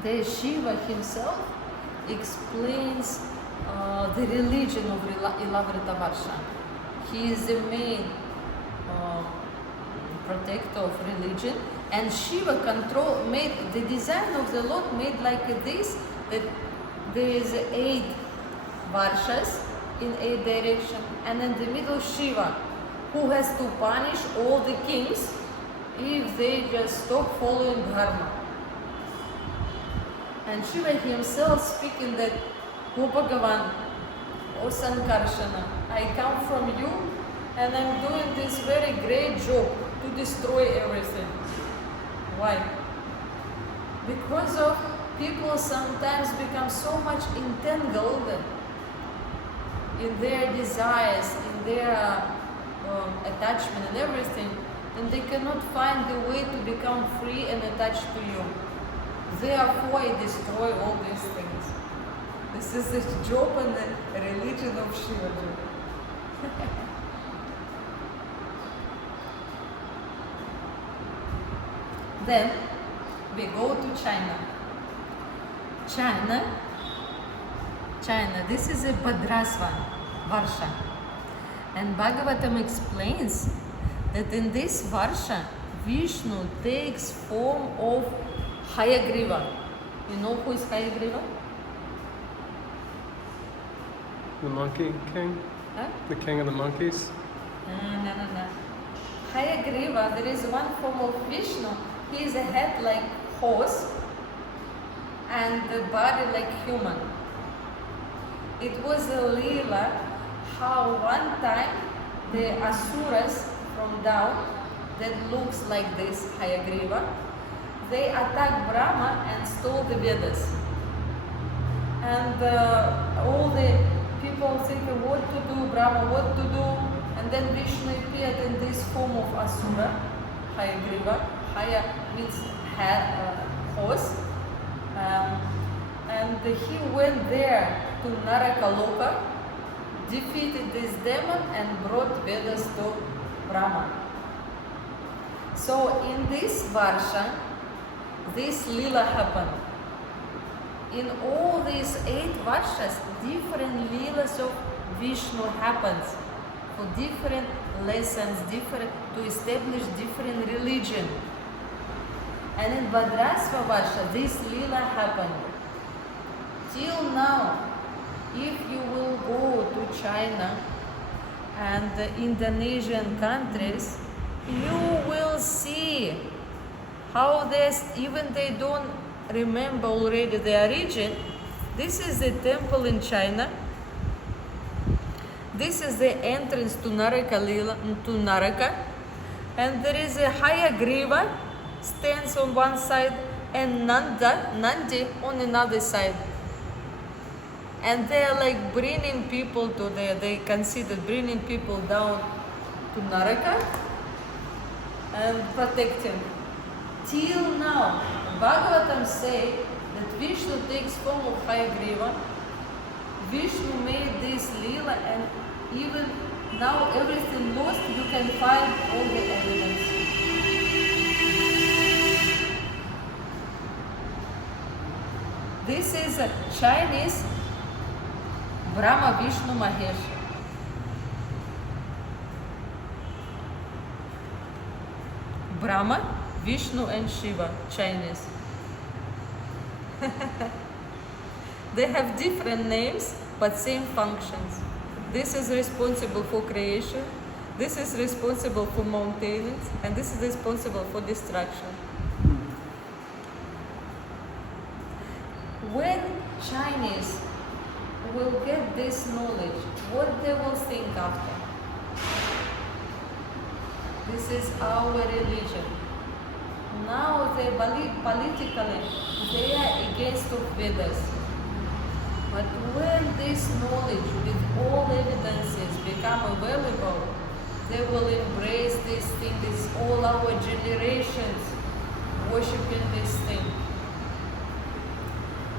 the Shiva himself explains the religion of Ilavrita Varsha. He is the main protector of religion, and Shiva made the design of the Lord made like this, that there is 8 Varshas in 8 directions, and in the middle Shiva, who has to punish all the kings if they just stop following Dharma. And Shiva himself speaking that, O Bhagavan, O Sankarshana, I come from you and I'm doing this very great job to destroy everything. Why? Because of people sometimes become so much entangled in their desires, in their attachment and everything, and they cannot find the way to become free and attached to you. Therefore, I destroy all these things. This is the job and the religion of Shivaji. Then we go to China. China, this is a Bhadrasvan, Varsha. And Bhagavatam explains that in this Varsha, Vishnu takes form of Hayagriva. You know who is Hayagriva? The monkey king? Huh? The king of the monkeys? No. Hayagriva, there is one form of Vishnu. He is a head like horse and the body like human. It was a Leela how one time the Asuras from down that looks like this, Hayagriva, they attacked Brahma and stole the Vedas. And all the people thinking what to do, Brahma, what to do, and then Vishnu appeared in this form of Asura, Hayagriva. Haya means head, horse. And he went there to Narakaloka, defeated this demon and brought Vedas to Brahma. So in this Varsha, this Leela happened. In all these 8 Varshas, different Leelas of Vishnu happens for different lessons, to establish different religion. And in Bhadrasva Varsha, this Leela happened. Till now, if you will go to China and the Indonesian countries, you will see how even they don't remember already their origin. This is the temple in China. This is the entrance to Naraka, and there is a Hayagriva stands on one side and Nandi on another side. And they are like bringing people to there. They consider bringing people down to Naraka and protecting. Till now, Bhagavatam say that Vishnu takes form of Hayagriva. Vishnu made this Leela, and even now everything lost, you can find all the evidence. This is a Chinese Brahma, Vishnu, Mahesh. Brahma, Vishnu and Shiva, Chinese. They have different names, but same functions. This is responsible for creation, this is responsible for maintenance, and this is responsible for destruction. When Chinese will get this knowledge, what they will think after? This is our religion. Now they politically, they are against of Vedas. But when this knowledge with all evidences become available, they will embrace this thing, this all our generations worshiping this thing.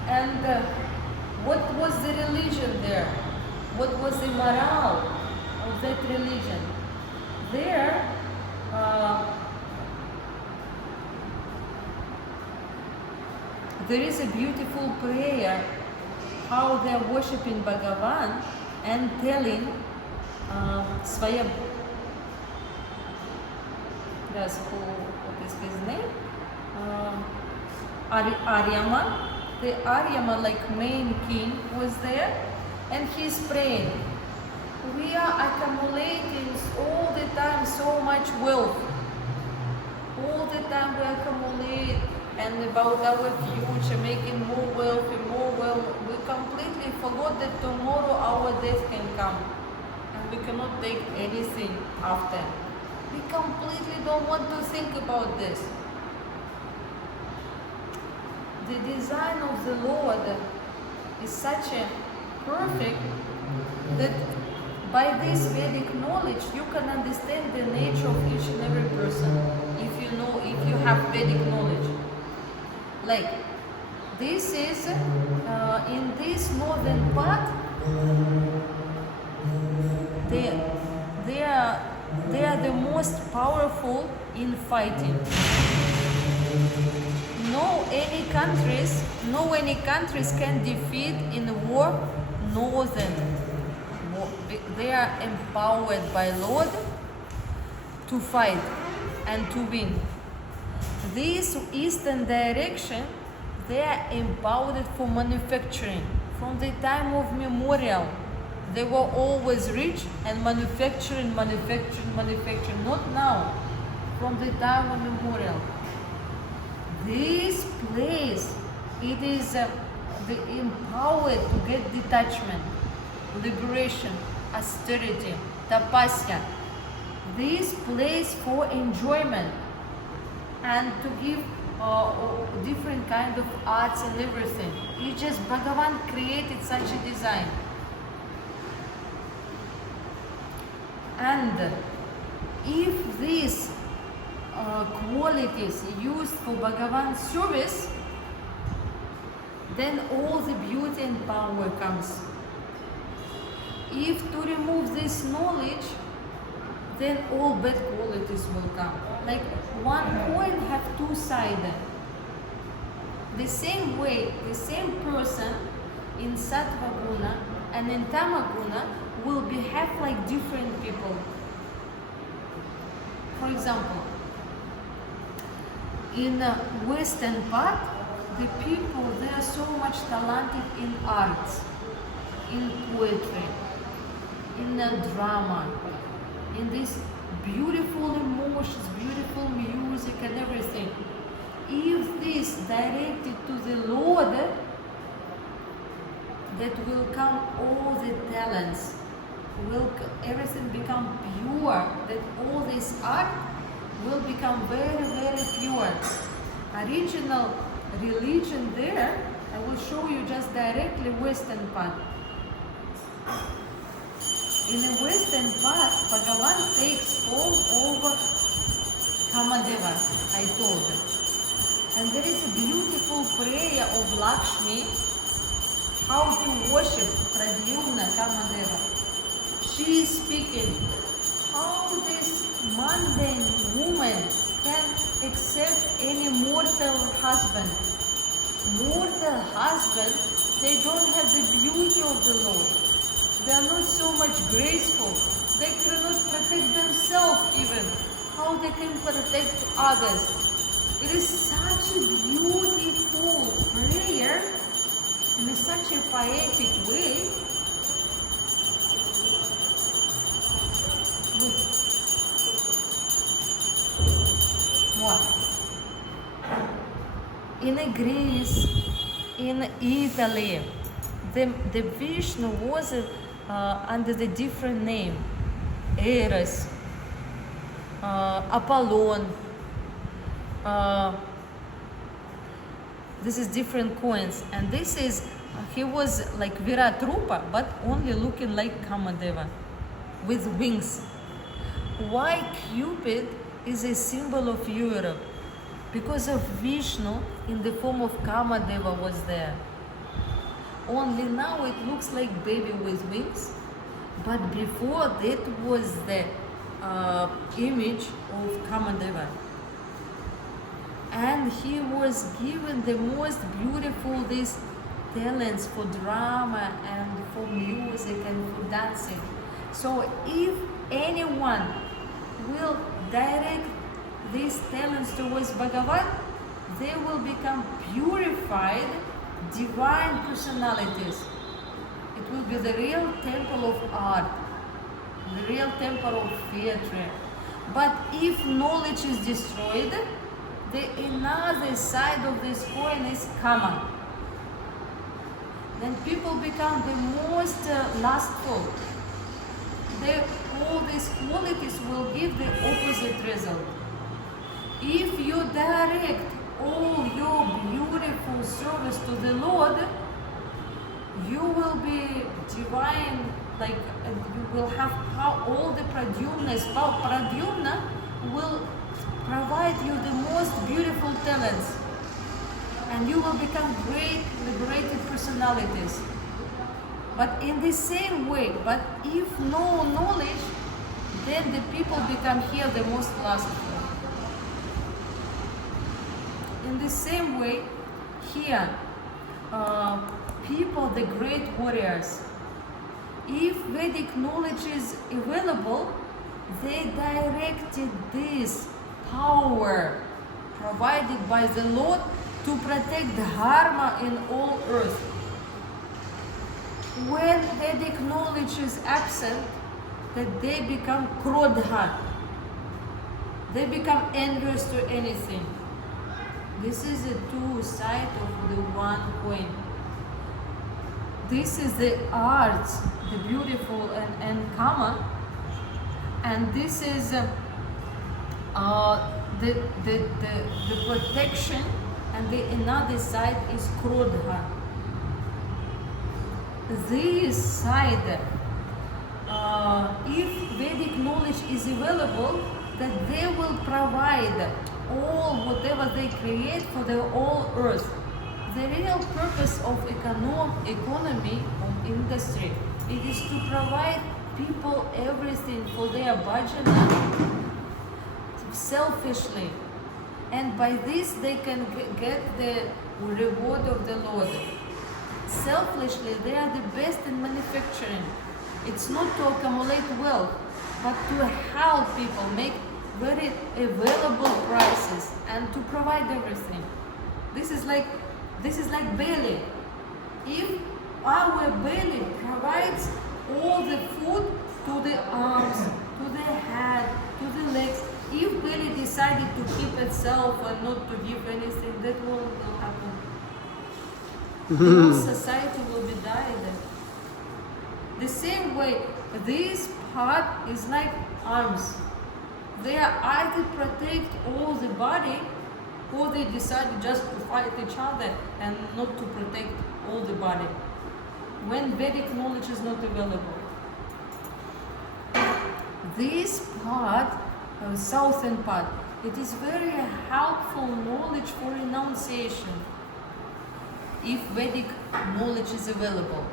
And what was the religion there? What was the morale of that religion? There, there is a beautiful prayer how they are worshipping Bhagavan and telling Swayam. That's what is his name? Aryama. The Aryama, like main king, was there, and he's praying. We are accumulating all the time so much wealth. All the time we accumulate and about our future, making more wealthy, we completely forgot that tomorrow our death can come and we cannot take anything after. We completely don't want to think about this. The design of the Lord is such a perfect that by this Vedic knowledge you can understand the nature of each and every person if you have Vedic knowledge. Like this is in this northern part they are the most powerful in fighting. No any countries can defeat in war northern. They are empowered by Lord to fight and to win. This eastern direction, they are empowered for manufacturing. From the time of memorial, they were always rich and manufacturing. Not now, from the time of memorial. This place, it is empowered to get detachment, liberation, austerity, tapasya. This place for enjoyment and to give different kind of arts and everything. It's just Bhagavan created such a design. And if these qualities used for Bhagavan's service, then all the beauty and power comes. If to remove this knowledge, then all bad qualities will come. Like one coin have two sides. The same way, the same person in Sattva Guna and in Tama Guna will behave like different people. For example, in the western part, the people, they are so much talented in arts, in poetry, in drama, in this beautiful emotions, beautiful music and everything. If this directed to the Lord, that will come all the talents, everything become pure, that all this art will become very, very pure. Original religion there, I will show you just directly western part. In the western part, Bhagavan takes form over Kamadeva, I told you. And there is a beautiful prayer of Lakshmi, how to worship Pradyumna Kamadeva. She is speaking, how this mundane woman can accept any mortal husband. Mortal husband, they don't have the beauty of the Lord. They are not so much graceful. They cannot protect themselves even. How they can protect others? It is such a beautiful prayer in such a poetic way. Look. What? In Greece, in Italy, the Vishnu was under the different name, Eros, Apollon. This is different coins, and this is he was like Viratrupa, but only looking like Kamadeva, with wings. Why Cupid is a symbol of Europe? Because of Vishnu in the form of Kamadeva was there. Only now it looks like baby with wings, but before that was the image of Kamadeva. And he was given the most beautiful these talents for drama and for music and for dancing. So if anyone will direct these talents towards Bhagavan, they will become purified divine personalities. It will be the real temple of art, the real temple of theatre. But if knowledge is destroyed, the another side of this coin is common. Then people become the most lustful. All these qualities will give the opposite result. If you direct all your beautiful service to the Lord, you will be divine, like you will have all the pradyumnas. Pradyumna will provide you the most beautiful talents, and you will become great liberated personalities. But in the same way, but if no knowledge, then the people become here the most lustful. In the same way, here, people, the great warriors, if Vedic knowledge is available, they directed this power provided by the Lord to protect dharma in all earth. When Vedic knowledge is absent, that they become krodha. They become envious to anything. This is the two sides of the one coin. This is the art, the beautiful and common, and this is the protection, and the another side is krodha. This side, if Vedic knowledge is available, that they will provide all whatever they create for the whole earth. The real purpose of economy, of industry, it is to provide people everything for their bhajana selfishly, and by this they can get the reward of the Lord. Selfishly, they are the best in manufacturing. It's not to accumulate wealth, but to help people make very available prices and to provide everything. This is like belly. If our belly provides all the food to the arms, to the head, to the legs, if belly decided to keep itself and not to give anything, that will happen. The whole society will be died. The same way, this part is like arms. They are either protect all the body, or they decide just to fight each other and not to protect all the body, when Vedic knowledge is not available. This part, southern part, it is very helpful knowledge for renunciation, if Vedic knowledge is available.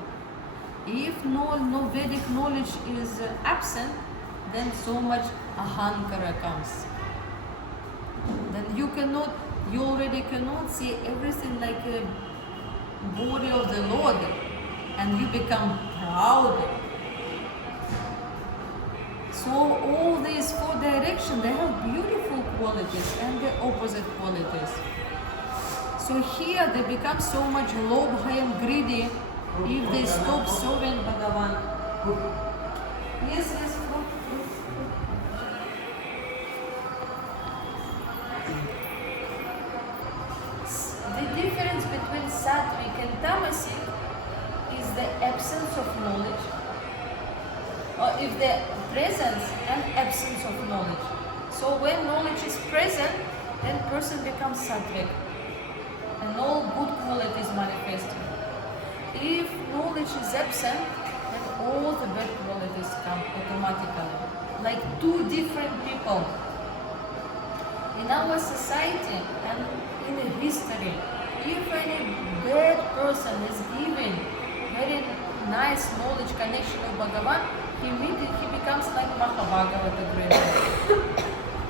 If no Vedic knowledge is absent, then so much ahankara comes. Then you already cannot see everything like a body of the Lord, and you become proud. So all these four directions, they have beautiful qualities and the opposite qualities. So here they become so much lobha and greedy if they stop serving Bhagavan. Yes. The difference between sattvic and tamasic is the absence of knowledge, or if the presence and absence of knowledge. So when knowledge is present, then person becomes sattvic, and all good qualities manifested. If knowledge is absent, then all the bad qualities come automatically, like two different people. In our society and in history, if any bad person is given very nice knowledge connection of Bhagavan, he becomes like Mahabhagavata great.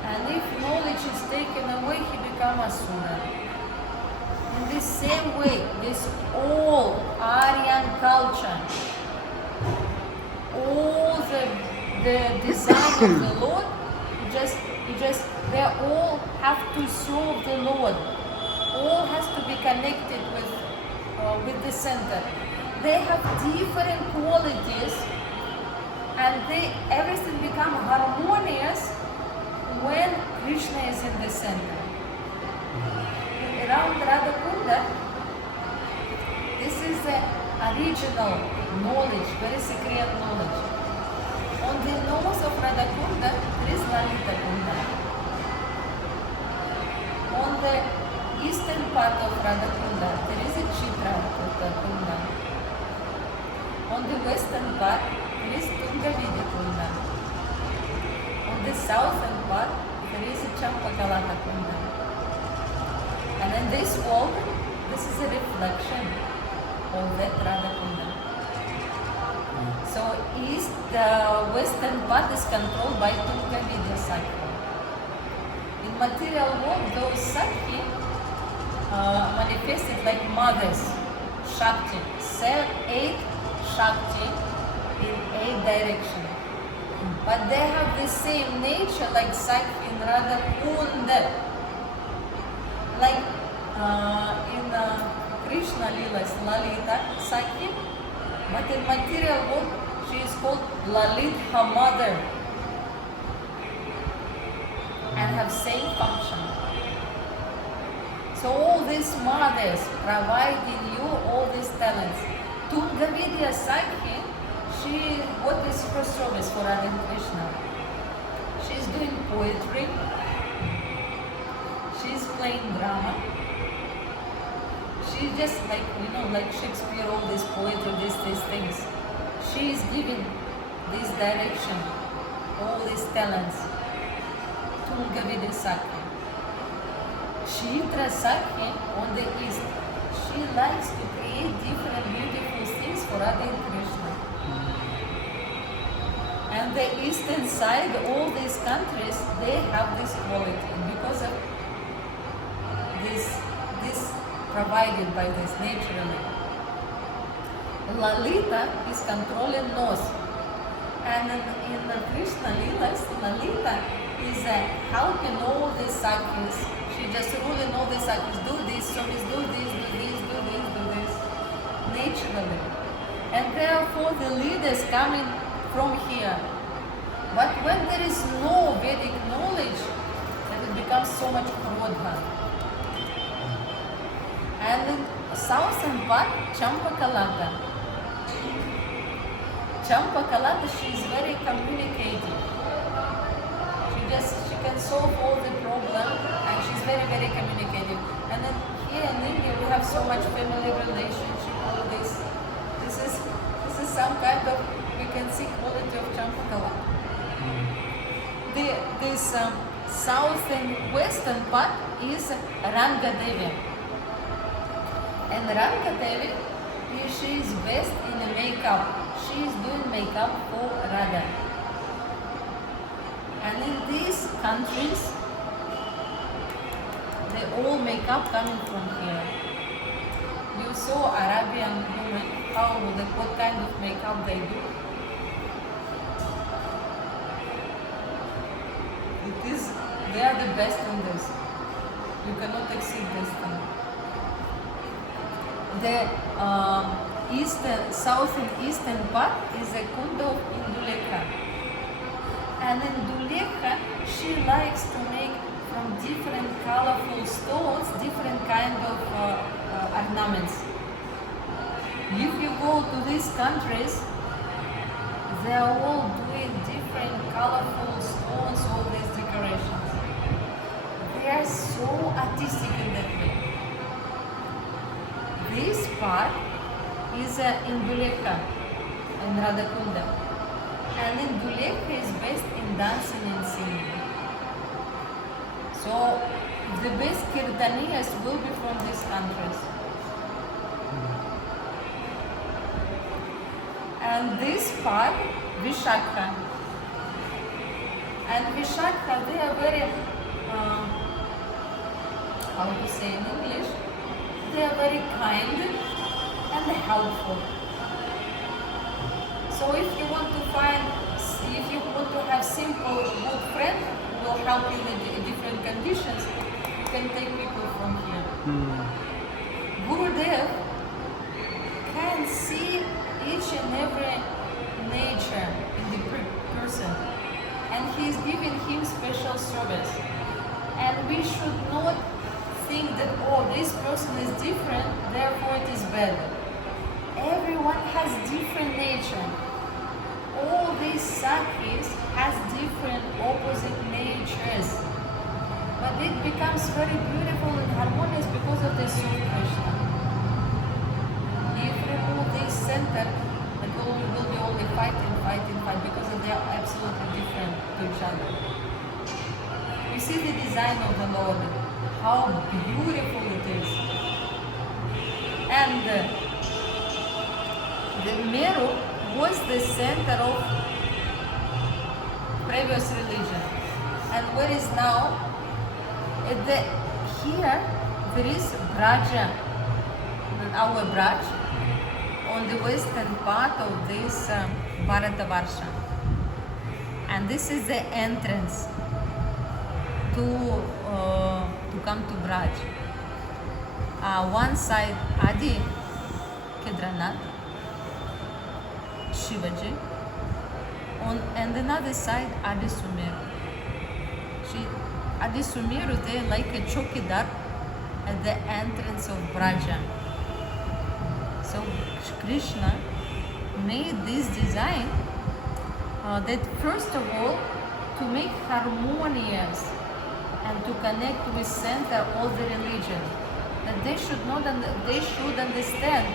And if knowledge is taken away, he becomes Asura. In the same way, this all Aryan culture, all the design of the Lord, they all have to serve the Lord. All has to be connected with the center. They have different qualities, and everything becomes harmonious when Krishna is in the center. Around Radha Kunda, this is the original knowledge, very secret knowledge. On the nose of Radha Kunda, there is Lalita Kunda. On the eastern part of Radha Kunda, there is a Chitra Kunda. On the western part, there is Nagari Kunda. On the southern part, there is a Champakalata Kunda. And in this world, this is a reflection of that Radha Kunda. So east, the western part is controlled by Tunga Vidya cycle. In material world, those Sakhi manifested like mothers, Shakti, 8 Shakti in 8 direction. But they have the same nature like Sakhi in Radha Kunda. Like in Krishna Lilas, Lalita Sakhi, but in material world, she is called Lalita Mother and have same function. So all these mothers providing you all these talents. Tunga Vidya Sakhi, what is her service for Radha Krishna? She is doing poetry. She's playing drama. She's just like, like Shakespeare, all this poetry, these things. She is giving this direction, all these talents to Nagari Sakhi. Chitra Sakhi on the east, she likes to create different beautiful things for Radha and Krishna. And the eastern side, all these countries, they have this quality. And because of this provided by this naturally. Lalita is controlling north. And in the Krishna Lilas, Lalita is helping all these Sakhis. She just ruling all these Sakhis. Do this, service, do this, do this, do this, do this. Naturally. And therefore the leaders coming from here. But when there is no Vedic knowledge, then it becomes so much krodha. And in southern part, Champakalata. Champakalata, she is very communicative. She can solve all the problem, and she's very, very communicative. And then here in India, we have so much family relationship, all this. This is some kind of, we can see quality of Champakalata. This south and western part is Rangadevi. And Rangadevi, she is best in the makeup. She is doing makeup for Radha. And in these countries, they all makeup coming from here. You saw Arabian women, what kind of makeup they do. They are the best in this. You cannot exceed this thing. The south and eastern part is a kunda of Indulekha. And in Indulekha, she likes to make from different colorful stones, different kind of ornaments. If you go to these countries, they are all doing different colorful stones, all these decorations. They are so artistic in that way. This part is Indulekha in Radhakunda. And Indulekha is best in dancing and singing. So the best kirtaniyas will be from these countries. And this part, Vishakha. And Vishakha, they are very, how to say in English, they are very kind and helpful. So if you want to have simple, good friend who will help you in different conditions, you can take people from here. Gurudev can see each and every nature in the person, and he is giving him special service. And we should not think that, oh, this person is different, therefore it is better. Everyone has different nature. All these Sakhis has different opposite natures. But it becomes very beautiful and harmonious because of this Soul Krishna. If you remove this center, it will be only fighting, because they are absolutely different to each other. You see the design of the Lord, how beautiful it is. And the Meru was the center of previous religion. And where is now? Here there is Braja, our Braj, on the western part of this Bharatavarsha. And this is the entrance to come to Braj. One side Adi Kedranath, Shivaji, and another side Adi Sumeru. Adi Sumeru, they like a chokidar at the entrance of Braja. So Krishna made this design that first of all to make harmonious and to connect with center all the religion. That they should understand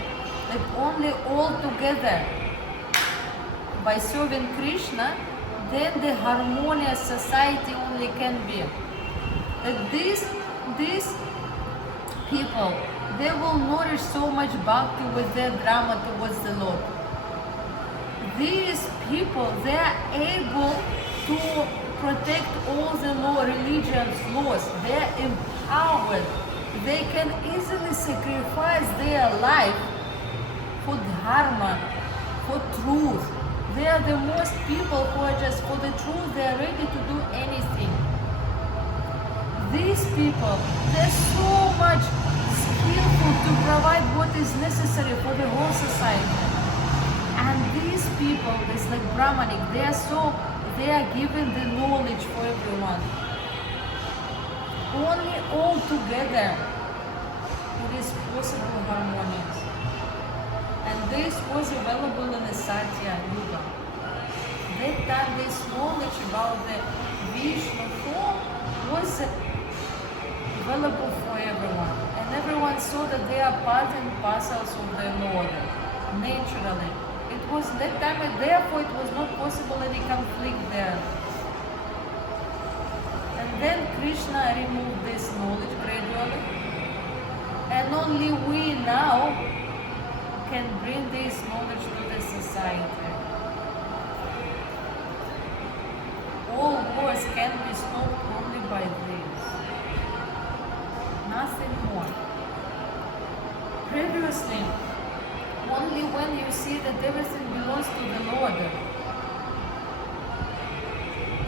that only all together by serving Krishna, then the harmonious society only can be. That these people, they will nourish so much bhakti with their drama towards the Lord. These people, they are able to protect all the religion's laws. They are empowered. They can easily sacrifice their life for dharma, for truth. They are the most people who are just for the truth. They are ready to do anything. These people, they're so much skillful to provide what is necessary for the whole society. And these people, it's like Brahmanic, they are given the knowledge for everyone. Only all together it is possible harmonious. And this was available in the Satya Yuga. That time this knowledge about the Vishnu form was available for everyone. And everyone saw that they are part and parcels of the Lord, naturally. It was that time, and therefore it was not possible any conflict there. And then Krishna removed this knowledge gradually. And only we now can bring this knowledge to the society. All wars can be stopped only by this. Nothing more. Previously, only when you see that everything belongs to the Lord,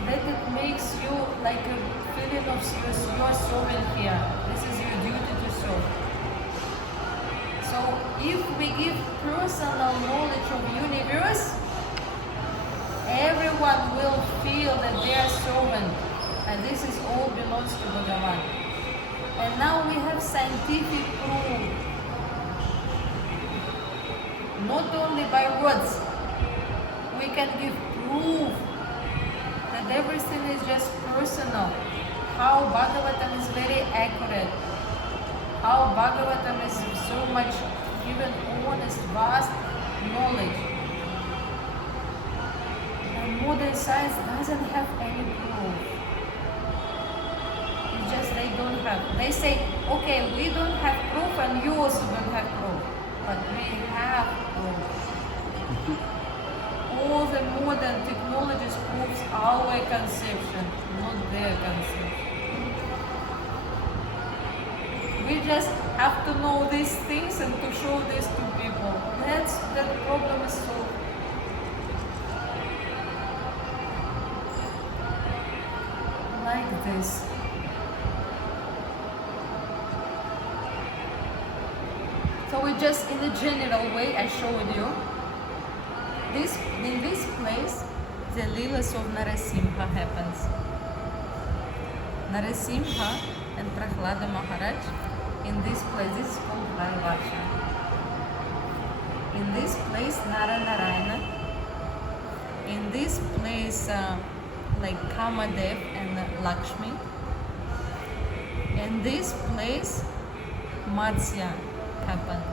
that it makes you like a feeling of you are serving here. This is your duty to serve. So if we give personal knowledge of universe, everyone will feel that they are servant, and this is all belongs to Bhagavan. And now we have scientific proof, not only by words. We can give proof that everything is just personal. How Bhagavatam is very accurate. How Bhagavatam is so much given honest, vast knowledge. And modern science doesn't have any proof. It's just they don't have. They say, okay, we don't have proof and you also don't have proof. But we have proof. All the modern technologies proves our conception, not their conception. We just have to know these things and to show this to people. That problem is solved. Like this. So we just, in a general way, I showed you. In this place, the Leelas of Narasimha happens. Narasimha and Prahlada Maharaj in this place. This is called Varsha. In this place, Narayana. In this place, like Kamadev and Lakshmi. In this place, Matsya happened.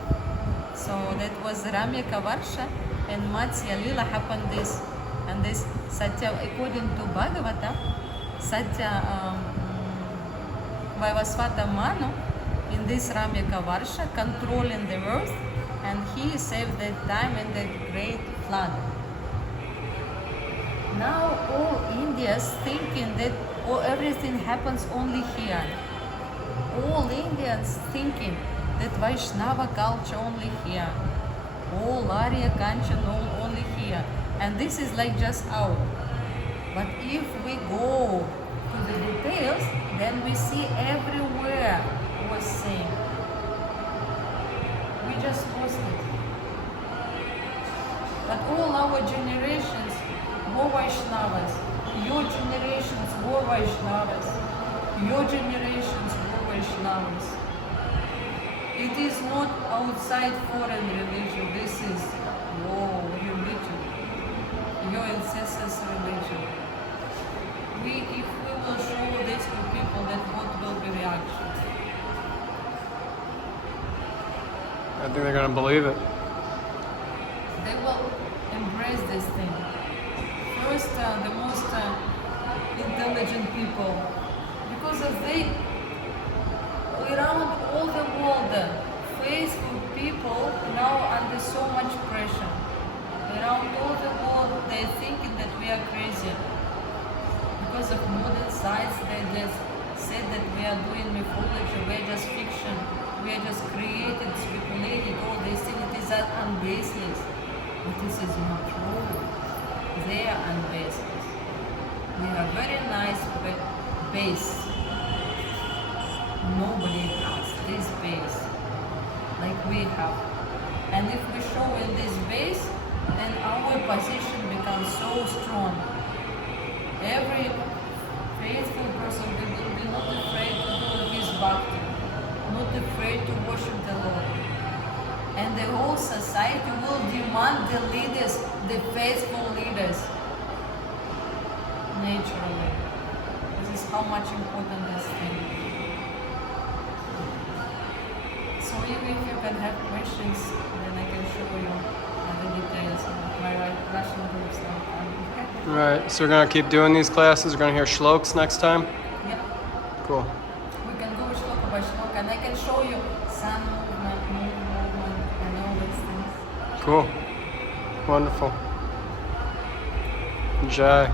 So that was Ramyaka Varsha, and Matsya Lila happened this. And this Satya, according to Bhagavatam, Satya Vaivasvata Manu in this Ramyaka Varsha controlling the earth, and he saved that time in the great flood. Now all India's thinking that everything happens only here. All Indians thinking that Vaishnava culture only here. All Arya culture only here. And this is like just out. But if we go to the details, then we see everywhere was same. We just lost it. But all our generations were Vaishnavas. Your generations were Vaishnavas. Your generations were Vaishnavas. It is not outside foreign religion. This is your religion. Your ancestors' religion. If we will show this to people, then what will be reaction? I think they're gonna believe it. They will embrace this thing. First, the most intelligent people, because of they around all the world, faithful people now under so much pressure. Around all the world, they're thinking that we are crazy. Because of modern science, they just said that we are doing mythology, we are just fiction, we are just creating, speculating, all these things. It is unbaseless. But this is not true. They are unbaseless. We have very nice base. Nobody has this base like we have. And if we show in this base, then our position becomes so strong. Every faithful person will be not afraid to do his bhakti, not afraid to worship the Lord. And the whole society will demand the leaders, the faithful leaders, naturally. This is how much important this thing. So if you can have questions, then I can show you the details of my Russian groups now. Right, so we're gonna keep doing these classes. We're gonna hear shloks next time. Yeah. Cool. We can do shloka by shloka, and I can show you sun movement, moon movement, and all these things. Cool. Wonderful. Jai.